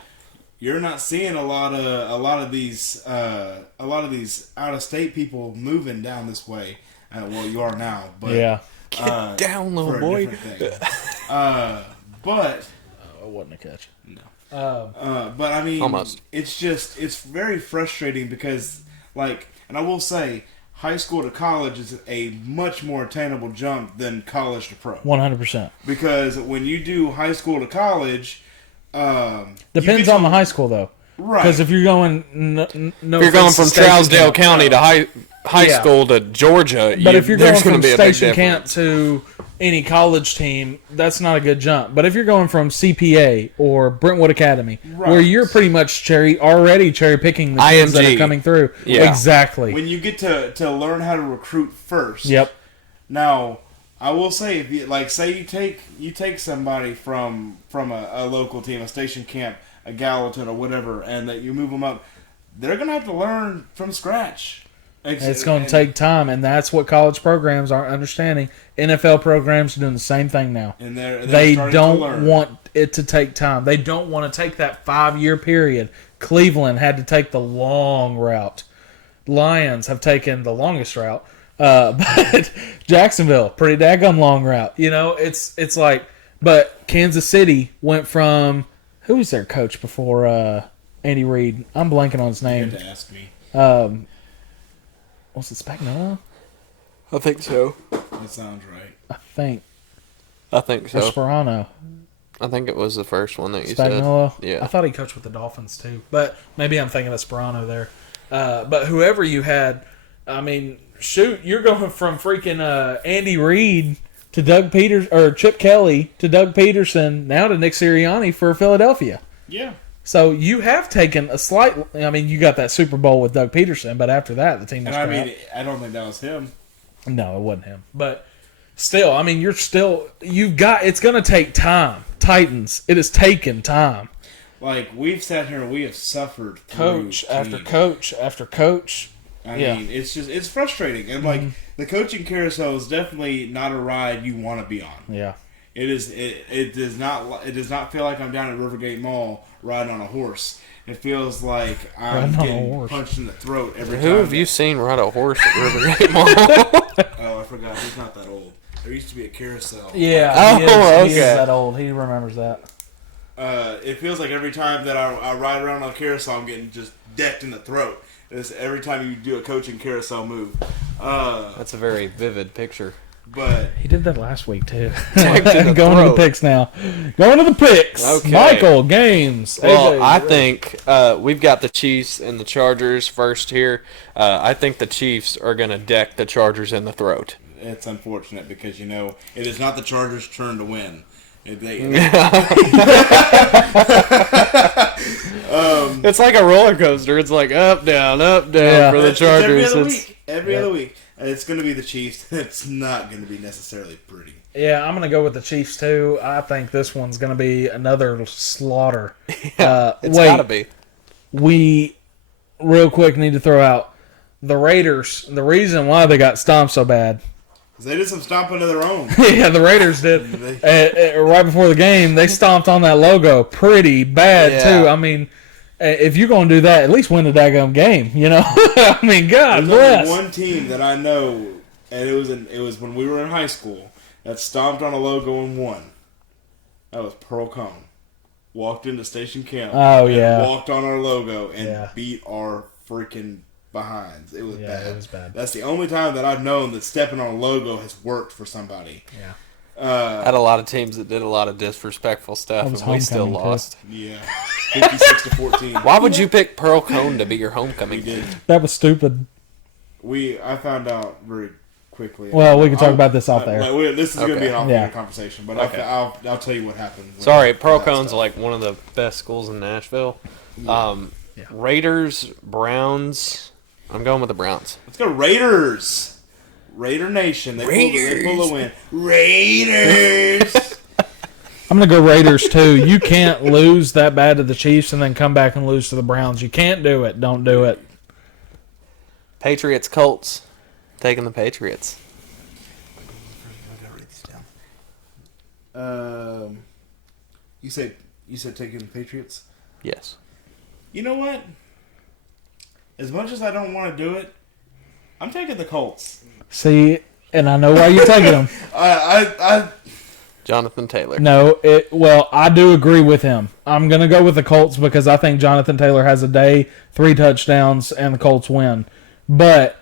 You're not seeing a lot of these out of state people moving down this way. Well, you are now, but Yeah. Get down, little for a boy. different thing. But It wasn't a catch. no. But I mean, Almost. it's very frustrating because, and I will say, high school to college is a much more attainable jump than college to pro. 100%. Because when you do high school to college, Depends on the high school, though. Right. Because if you're going, if you're going from Trousdale County to high school to Georgia, but if you're going from Station Camp to any college team, that's not a good jump. But if you're going from CPA or Brentwood Academy, where you're pretty much already cherry picking the kids that are coming through, exactly. When you get to learn how to recruit first. Yep. Now, I will say, if you say you take somebody from a local team, a Station Camp, a Gallatin, or whatever, and that you move them up, they're gonna have to learn from scratch. It's going to take time, and that's what college programs aren't understanding. NFL programs are doing the same thing now. And they don't want it to take time. They don't want to take that 5-year period. Cleveland had to take the long route. Lions have taken the longest route. But Jacksonville, pretty daggum long route. It's like, but Kansas City went from, who was their coach before Andy Reid? I'm blanking on his name. You had to ask me. Was it Spagnuolo? I think so. That sounds right. I think so. Or Sperano. I think it was the first one that you Spagnuolo? said. Yeah. I thought he coached with the Dolphins too, but maybe I'm thinking of Sperano there. But whoever you had, I mean, shoot, you're going from freaking Andy Reid to Doug Peters or Chip Kelly to Doug Peterson now to Nick Sirianni for Philadelphia. Yeah. So you have taken a slight. I mean, you got that Super Bowl with Doug Peterson, but after that, the team was. And I mean, I don't think that was him. No, it wasn't him. But still, I mean, you've got. It's going to take time. Titans, it has taken time. Like, we've sat here and we have suffered coach after coach after coach. I mean, it's frustrating, and like the coaching carousel is definitely not a ride you want to be on. Yeah. It is. It does not feel like I'm down at Rivergate Mall riding on a horse. It feels like I'm getting punched in the throat every time. Who have you seen ride a horse at Rivergate Mall? Oh, I forgot. He's not that old. There used to be a carousel. Yeah. Okay. He is that old. He remembers that. It feels like every time that I ride around on a carousel, I'm getting just decked in the throat. It's every time you do a coaching carousel move. That's a very vivid picture. But he did that last week too. Going to the picks now. Going to the picks. Okay. Michael, games. Well, AJ, I think we've got the Chiefs and the Chargers first here. I think the Chiefs are going to deck the Chargers in the throat. It's unfortunate because, it is not the Chargers' turn to win. It's like a roller coaster. It's like up, down for the Chargers. Every other week. It's going to be the Chiefs. It's not going to be necessarily pretty. Yeah, I'm going to go with the Chiefs too. I think this one's going to be another slaughter. It's got to be. We, real quick, need to throw out the Raiders. The reason why they got stomped so bad. They did some stomping of their own. Yeah, the Raiders did. Right before the game, they stomped on that logo pretty bad, too. I mean, if you're going to do that, at least win the daggum game, I mean, God bless. There's one team that I know, and it was when we were in high school, that stomped on a logo and won. That was Pearl Cone. Walked into Station Camp. Oh, yeah. Walked on our logo and beat our freaking behinds. It was bad. It was bad. That's the only time that I've known that stepping on a logo has worked for somebody. Yeah. I had a lot of teams that did a lot of disrespectful stuff, and we still lost. Yeah. 56-14. Why would you pick Pearl Cone to be your homecoming game? That was stupid. I found out very quickly. Well, we can talk about this off there. This is going to be an off-air conversation, but I'll tell you what happened. Sorry, Pearl Cone's like one of the best schools in Nashville. Yeah. Raiders, Browns. I'm going with the Browns. Let's go Raiders. Raider Nation. They pull a win. Raiders. I'm going to go Raiders, too. You can't lose that bad to the Chiefs and then come back and lose to the Browns. You can't do it. Don't do it. Patriots, Colts. Taking the Patriots. I got to write this down. You said taking the Patriots? Yes. You know what? As much as I don't want to do it, I'm taking the Colts. See, and I know why you're taking them. Jonathan Taylor. No, I do agree with him. I'm going to go with the Colts because I think Jonathan Taylor has a day, 3 touchdowns, and the Colts win. But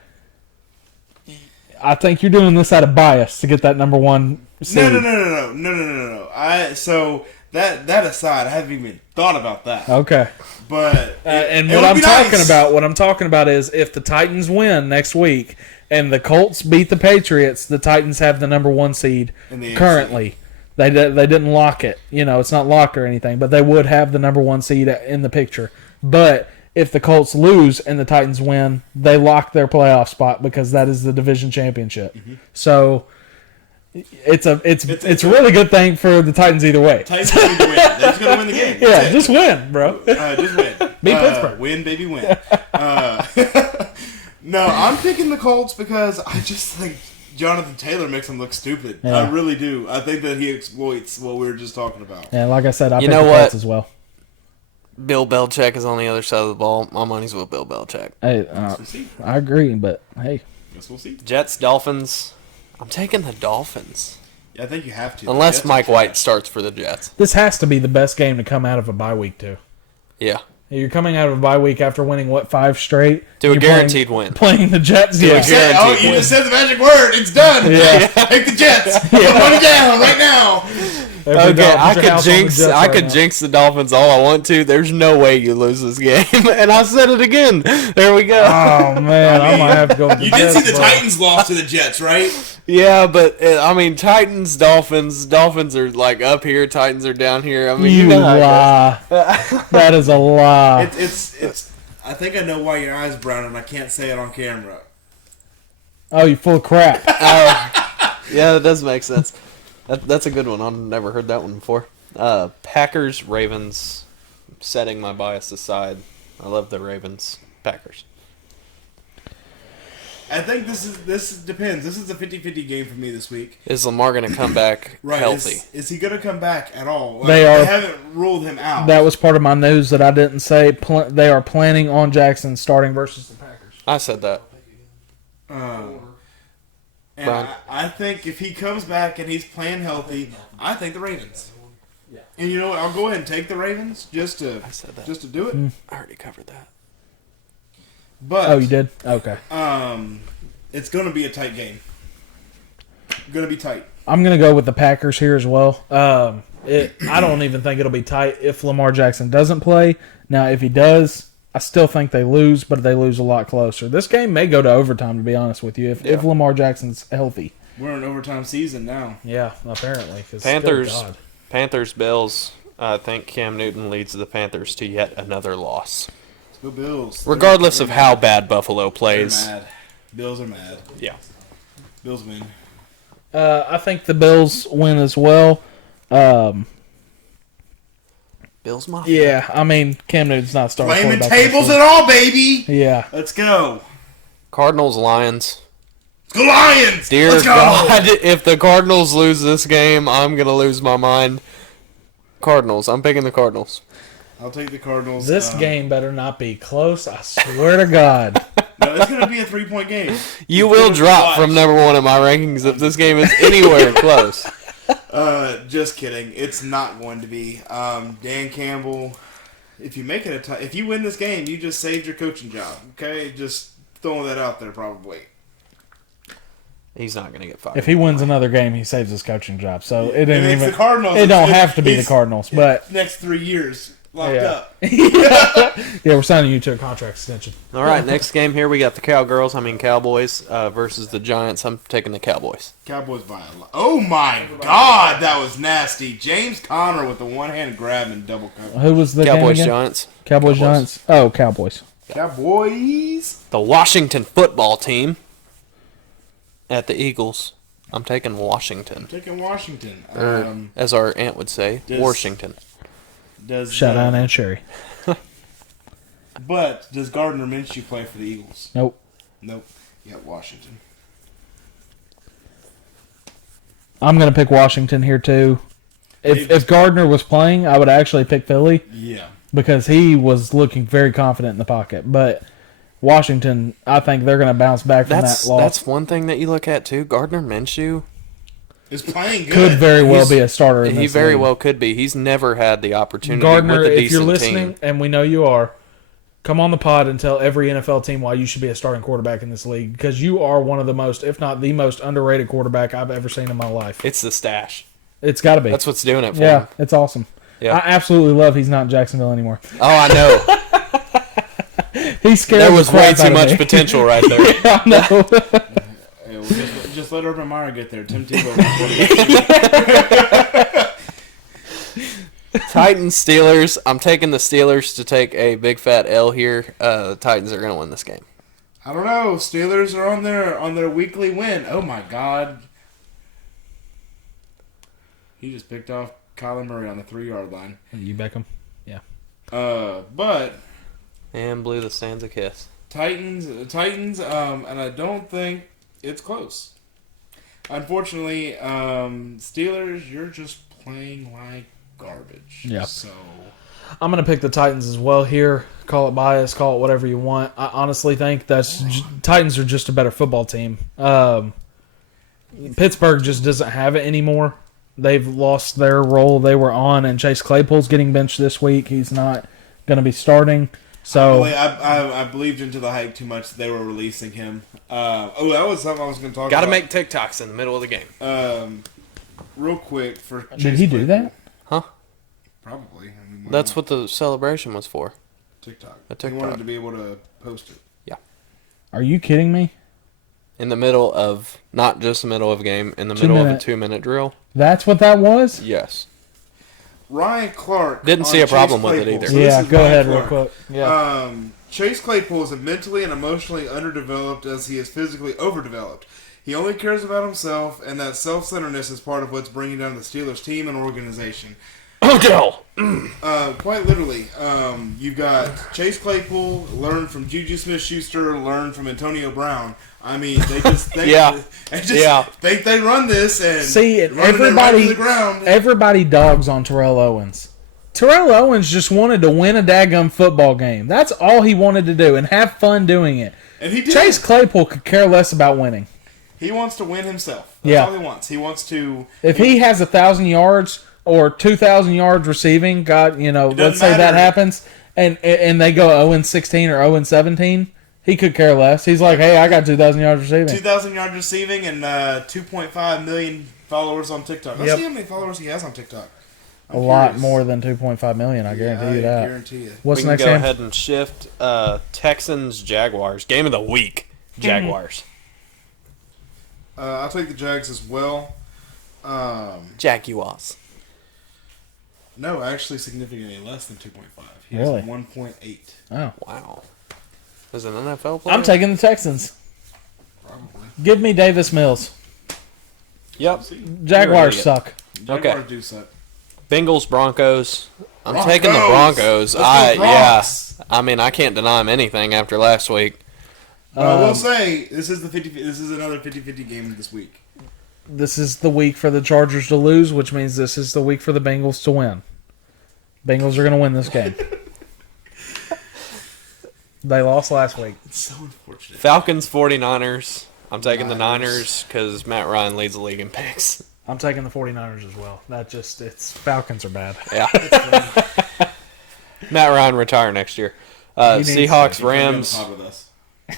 I think you're doing this out of bias to get that number 1 seed. No. So That aside, I haven't even thought about that. Okay. But and what I'm talking about is if the Titans win next week and the Colts beat the Patriots, the Titans have the number 1 seed currently. They didn't lock it. It's not locked or anything, but they would have the number 1 seed in the picture. But if the Colts lose and the Titans win, they lock their playoff spot because that is the division championship. Mm-hmm. So it's a really good thing for the Titans either way. Titans are going to win. They're just going to win the game. Yeah, just win, bro. Just win. Beat Pittsburgh. Win, baby, win. No, I'm picking the Colts because I just think Jonathan Taylor makes him look stupid. Yeah. I really do. I think that he exploits what we were just talking about. Yeah, like I said, I picked the Colts as well. Bill Belichick is on the other side of the ball. My money's with Bill Belichick. Hey, I agree, but hey. Guess we'll see. Jets, Dolphins. I'm taking the Dolphins. Yeah, I think you have to. Unless Mike White starts for the Jets. This has to be the best game to come out of a bye week, too. Yeah. You're coming out of a bye week after winning, 5 straight? To a guaranteed win. Playing the Jets. You just said the magic word. It's done. Yeah. Take the Jets. Put money down right now. Okay, I could jinx the Dolphins all I want to. There's no way you lose this game. And I said it again. There we go. Oh, man. I might have to go with the You did see the Titans lost to the Jets, right? Yeah, but, Titans, Dolphins. Dolphins are, up here. Titans are down here. I mean, you lie. That is a lie. It's. I think I know why your eyes brown, and I can't say it on camera. Oh, you full of crap. Yeah, that does make sense. That's a good one. I've never heard that one before. Packers, Ravens. Setting my bias aside, I love the Ravens. Packers. I think this depends. This is a 50-50 game for me this week. Is Lamar going to come back healthy? Is he going to come back at all? They haven't ruled him out. That was part of my news that I didn't say. They are planning on Jackson starting versus the Packers. I said that. And I think if he comes back and he's playing healthy, I think the Ravens. Yeah. And you know what? I'll go ahead and take the Ravens just to do it. I already covered that. But you did? Okay. It's going to be a tight game. Going to be tight. I'm going to go with the Packers here as well. I don't even think it'll be tight if Lamar Jackson doesn't play. Now, if he does, I still think they lose, but they lose a lot closer. This game may go to overtime, to be honest with you, if Lamar Jackson's healthy. We're in overtime season now. Yeah, apparently. Panthers, Bills. I think Cam Newton leads the Panthers to yet another loss. Let's go Bills. Regardless of how bad Buffalo plays. They're mad. Bills are mad. Yeah. Bills win. I think the Bills win as well. Bills Mafia. Yeah, I mean, Cam Newton's not starting. Flaming tables and all, baby. Yeah. Let's go. Cardinals, Lions. Lions! Dear Let's go. God, if the Cardinals lose this game, I'm going to lose my mind. Cardinals. I'm picking the Cardinals. I'll take the Cardinals. This game better not be close, I swear to God. No, it's going to be a 3-point game. You will drop from number 1 in my rankings if this game is anywhere close. Just kidding. It's not going to be. Dan Campbell, if you make it if you win this game, you just saved your coaching job. Okay, just throwing that out there. Probably. He's not going to get fired. If he wins another game, he saves his coaching job. So it ain't even. The Cardinals. It don't have to be the Cardinals, but next 3 years locked up. Yeah, we're signing you to a contract extension. All right, next game here we got the Cowboys versus the Giants. I'm taking the Cowboys. Cowboys by a lot. Oh my God, that was nasty. James Conner with the one-hand grab and double cover. Who was the Cowboys game again? Giants? Cowboys Giants. Oh, Cowboys. Cowboys. The Washington football team at the Eagles. I'm taking Washington. I'm taking Washington. Or, as our aunt would say, Washington. Shout out Aunt Sherry. But does Gardner Minshew play for the Eagles? Nope. You got Washington. I'm going to pick Washington here, too. If Gardner was playing, I would actually pick Philly. Yeah. Because he was looking very confident in the pocket. But Washington, I think they're going to bounce back from that loss. That's one thing that you look at, too. Gardner Minshew is playing good. Could very well be a starter in this He very league. well could be. He's never had the opportunity Gardner, with a decent if you're listening, team. and we know you are, come on the pod and tell every NFL team why you should be a starting quarterback in this league, because you are one of the most, if not the most underrated quarterback I've ever seen in my life. It's the stash. It's got to be. That's what's doing it for him. Yeah, it's awesome. Yeah. I absolutely love he's not in Jacksonville anymore. Oh, I know. He's scared. There was way too much potential right there. Yeah, I know. Hey, well, just let Urban Meyer get there. Tim Tebow. Titans, Steelers. I'm taking the Steelers to take a big fat L here. The Titans are going to win this game. I don't know. Steelers are on their weekly win. Oh my God. He just picked off Kyler Murray on the 3-yard line. You Beckham? Yeah. But And blew the stands a kiss. Titans, and I don't think it's close. Unfortunately, Steelers, you're just playing like garbage. Yeah. So I'm going to pick the Titans as well here. Call it bias, call it whatever you want. I honestly think Titans are just a better football team. Pittsburgh just doesn't have it anymore. They've lost their role they were on, and Chase Claypool's getting benched this week. He's not going to be starting. So I believed into the hype too much. They were releasing him. That was something I was going to talk about. Got to make TikToks in the middle of the game. Real quick for Chase did he do that? Huh? Probably. I mean, That's what the celebration was for. TikTok. A TikTok. He wanted to be able to post it. Yeah. Are you kidding me? In the middle of, not just the middle of a game, in the middle of a 2-minute drill. That's what that was? Yes. Ryan Clark didn't see a problem with it either. So yeah, go ahead Clark. real quick. Yeah. Chase Claypool is mentally and emotionally underdeveloped as he is physically overdeveloped. He only cares about himself, and that self-centeredness is part of what's bringing down the Steelers team and organization. Odell! Quite literally, you've got Chase Claypool, learn from Juju Smith-Schuster, learn from Antonio Brown. I mean, they just think, think they run this and everybody, the ground. Everybody dogs on Terrell Owens. Terrell Owens just wanted to win a daggum football game. That's all he wanted to do and have fun doing it. And he did. Chase Claypool could care less about winning. He wants to win himself. That's all he wants. He wants to. If he has 1,000 yards or 2,000 yards receiving, let's say that happens, and they go 0-16 or 0-17. He could care less. He's like, hey, I got 2,000 yards receiving. 2,000 yards receiving and 2.5 million followers on TikTok. Let's see how many followers he has on TikTok. I'm lot more than 2.5 million, I guarantee you that. I guarantee you. What's we next can go game? ahead and shift. Texans, Jaguars. Game of the week. Jaguars. I'll take the Jags as well. Jaguars. No, actually significantly less than 2.5. He Really? has 1.8. Oh. Wow. Is an NFL player? I'm taking the Texans. Probably. Give me Davis Mills. Yep. Jaguars suck. Jaguars do suck. Bengals, Broncos. I'm taking the Broncos. I mean, I can't deny them anything after last week. I will say this is another 50-50 game this week. This is the week for the Chargers to lose, which means this is the week for the Bengals to win. Bengals are going to win this game. They lost last week. It's so unfortunate. Falcons, 49ers. I'm taking the Niners because Matt Ryan leads the league in picks. I'm taking the 49ers as well. Falcons are bad. Yeah. Matt Ryan retire next year. Seahawks, Rams.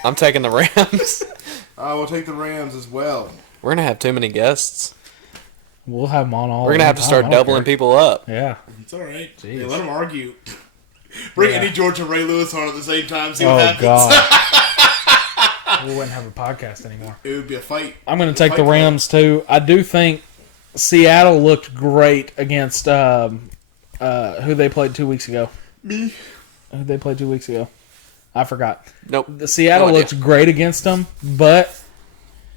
I'm taking the Rams. I will take the Rams as well. We're going to have too many guests. We'll have them on all. We're going to have to start doubling people up. Yeah. It's all right. Yeah, let them argue. Bring Eddie George and Ray Lewis on at the same time. See what happens. God. We wouldn't have a podcast anymore. It would be a fight. I'm going to take the Rams too. I do think Seattle looked great against who they played 2 weeks ago. Me. Who they played 2 weeks ago? I forgot. Nope. The Seattle looked great against them, but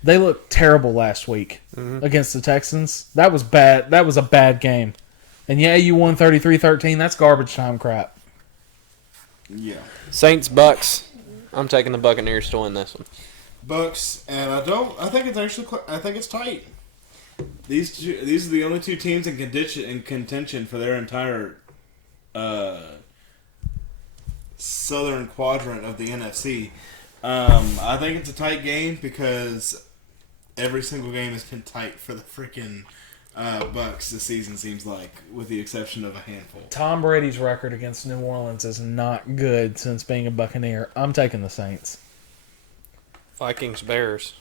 they looked terrible last week against the Texans. That was bad. That was a bad game. And yeah, you won 33-13. That's garbage time crap. Yeah. Saints, Bucks. I'm taking the Buccaneers to win this one. Bucks, and I think it's tight. These are the only two teams in contention for their entire southern quadrant of the NFC. I think it's a tight game because every single game has been tight for the freaking Bucks this season, seems like, with the exception of a handful. Tom Brady's record against New Orleans is not good since being a Buccaneer. I'm taking the Saints. Vikings, Bears.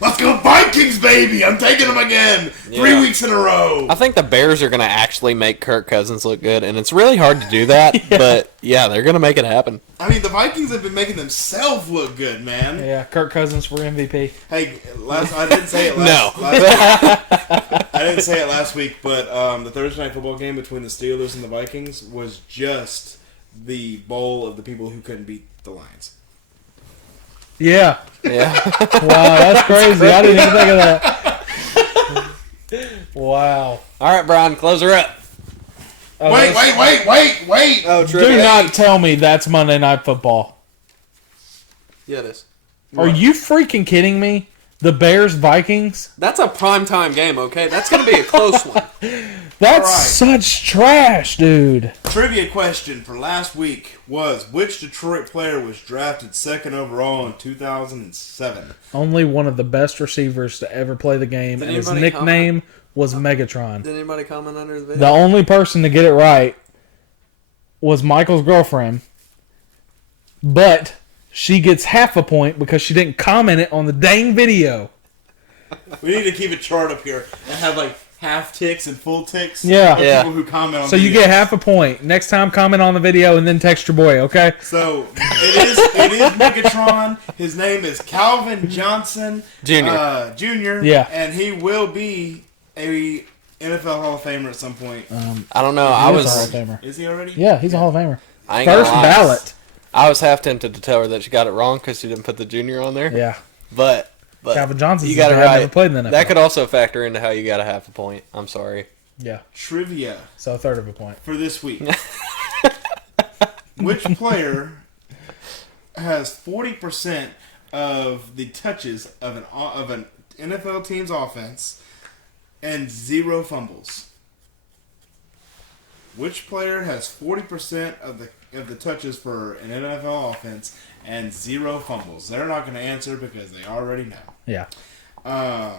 Let's go Vikings, baby! I'm taking them again! 3 weeks in a row! I think the Bears are going to actually make Kirk Cousins look good, and it's really hard to do that, but yeah, they're going to make it happen. I mean, the Vikings have been making themselves look good, man. Yeah, Kirk Cousins for MVP. Hey, I didn't say it last I didn't say it last week, but the Thursday night football game between the Steelers and the Vikings was just the bowl of the people who couldn't beat the Lions. Yeah. Yeah. Wow, that's crazy. I didn't even think of that. Wow. All right, Brian, close her up. Oh, wait! Oh, do not tell me that's Monday Night Football. Yeah, it is. Are you freaking kidding me? The Bears-Vikings? That's a primetime game, okay? That's going to be a close one. That's such trash, dude. Trivia question for last week was, which Detroit player was drafted second overall in 2007? Only one of the best receivers to ever play the game, and his nickname was Megatron. Did anybody comment under the video? The only person to get it right was Michael's girlfriend, but she gets half a point because she didn't comment it on the dang video. We need to keep a chart up here and have like half ticks and full ticks. Yeah. People who comment on so videos. you get half a point. Next time, comment on the video and then text your boy, okay? So it is Megatron. His name is Calvin Johnson Jr. Yeah. And he will be a NFL Hall of Famer at some point. I don't know. He is a Hall of Famer. Is he already? Yeah, he's a Hall of Famer. First ballot. I was half tempted to tell her that she got it wrong because she didn't put the junior on there. Yeah. But Calvin Johnson's you got it right. right. Never played in the NFL. That could also factor into how you got a half a point. I'm sorry. Yeah. Trivia. So a third of a point. For this week. Which player has 40% of the touches of an NFL team's offense and 0 fumbles? Which player has 40% of the touches for an NFL offense and 0 fumbles? They're not going to answer because they already know. Yeah.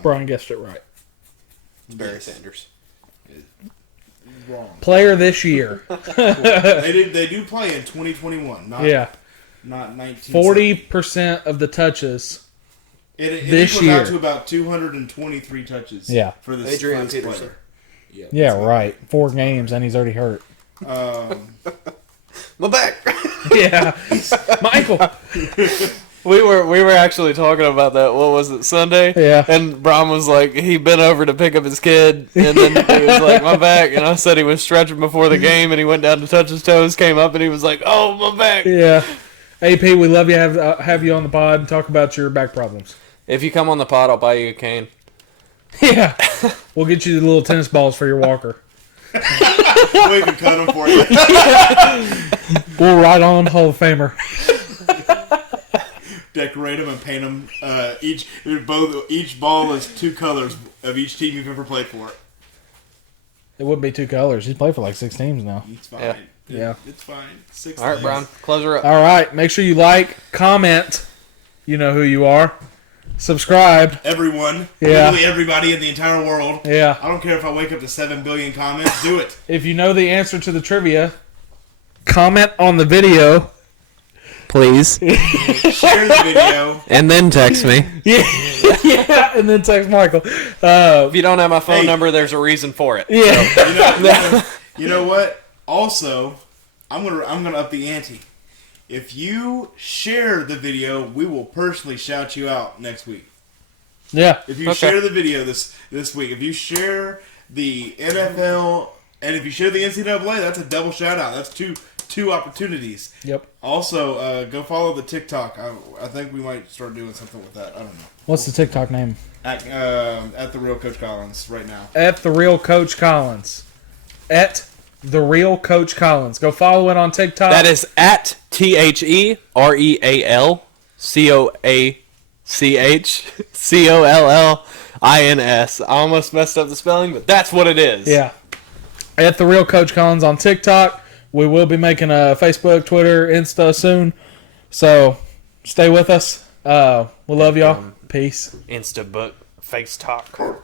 Brian guessed it right. Barry Sanders. Wrong. Player this year. They do play in 2021. Not 19. 40% of the touches this year. Out to about 223 touches. Yeah. For this, Adrian for this Peterson. player. Yeah, right. 4 games and he's already hurt. My back. Yeah. Michael. We were actually talking about that. What was it, Sunday? Yeah. And Brian was like, he bent over to pick up his kid, and then he was like, my back. And I said he was stretching before the game, and he went down to touch his toes, came up, and he was like, oh, my back. Yeah. AP, we love you. Have you on the pod and talk about your back problems. If you come on the pod, I'll buy you a cane. Yeah. We'll get you the little tennis balls for your walker. We can cut them for you. We'll ride on Hall of Famer. Decorate them and paint them. Each ball is 2 colors of each team you've ever played for. It wouldn't be 2 colors. He's played for like 6 teams now. It's fine. Yeah. It's fine. 6 All right, days. Brian, close her up. All right. Make sure you like, comment. You know who you are. Subscribe. Everyone. Yeah. Literally everybody in the entire world. Yeah. I don't care if I wake up to 7 billion comments. Do it. If you know the answer to the trivia, comment on the video. Please. Share the video. And then text me. Yeah, and then text Michael. If you don't have my phone number, there's a reason for it. Yeah. You know what? Also, I'm gonna up the ante. If you share the video, we will personally shout you out next week. Yeah. If you share the video this week, if you share the NFL and if you share the NCAA, that's a double shout out. That's two opportunities. Yep. Also, go follow the TikTok. I think we might start doing something with that. I don't know. What's the TikTok name? At the real Coach Collins right now. At the real Coach Collins. At the real Coach Collins. Go follow it on TikTok. That is at TheRealCoachCollins. I almost messed up the spelling, but that's what it is. Yeah. At the real Coach Collins on TikTok. We will be making a Facebook, Twitter, Insta soon. So stay with us. We love y'all. Peace. Instabook, Face Talk.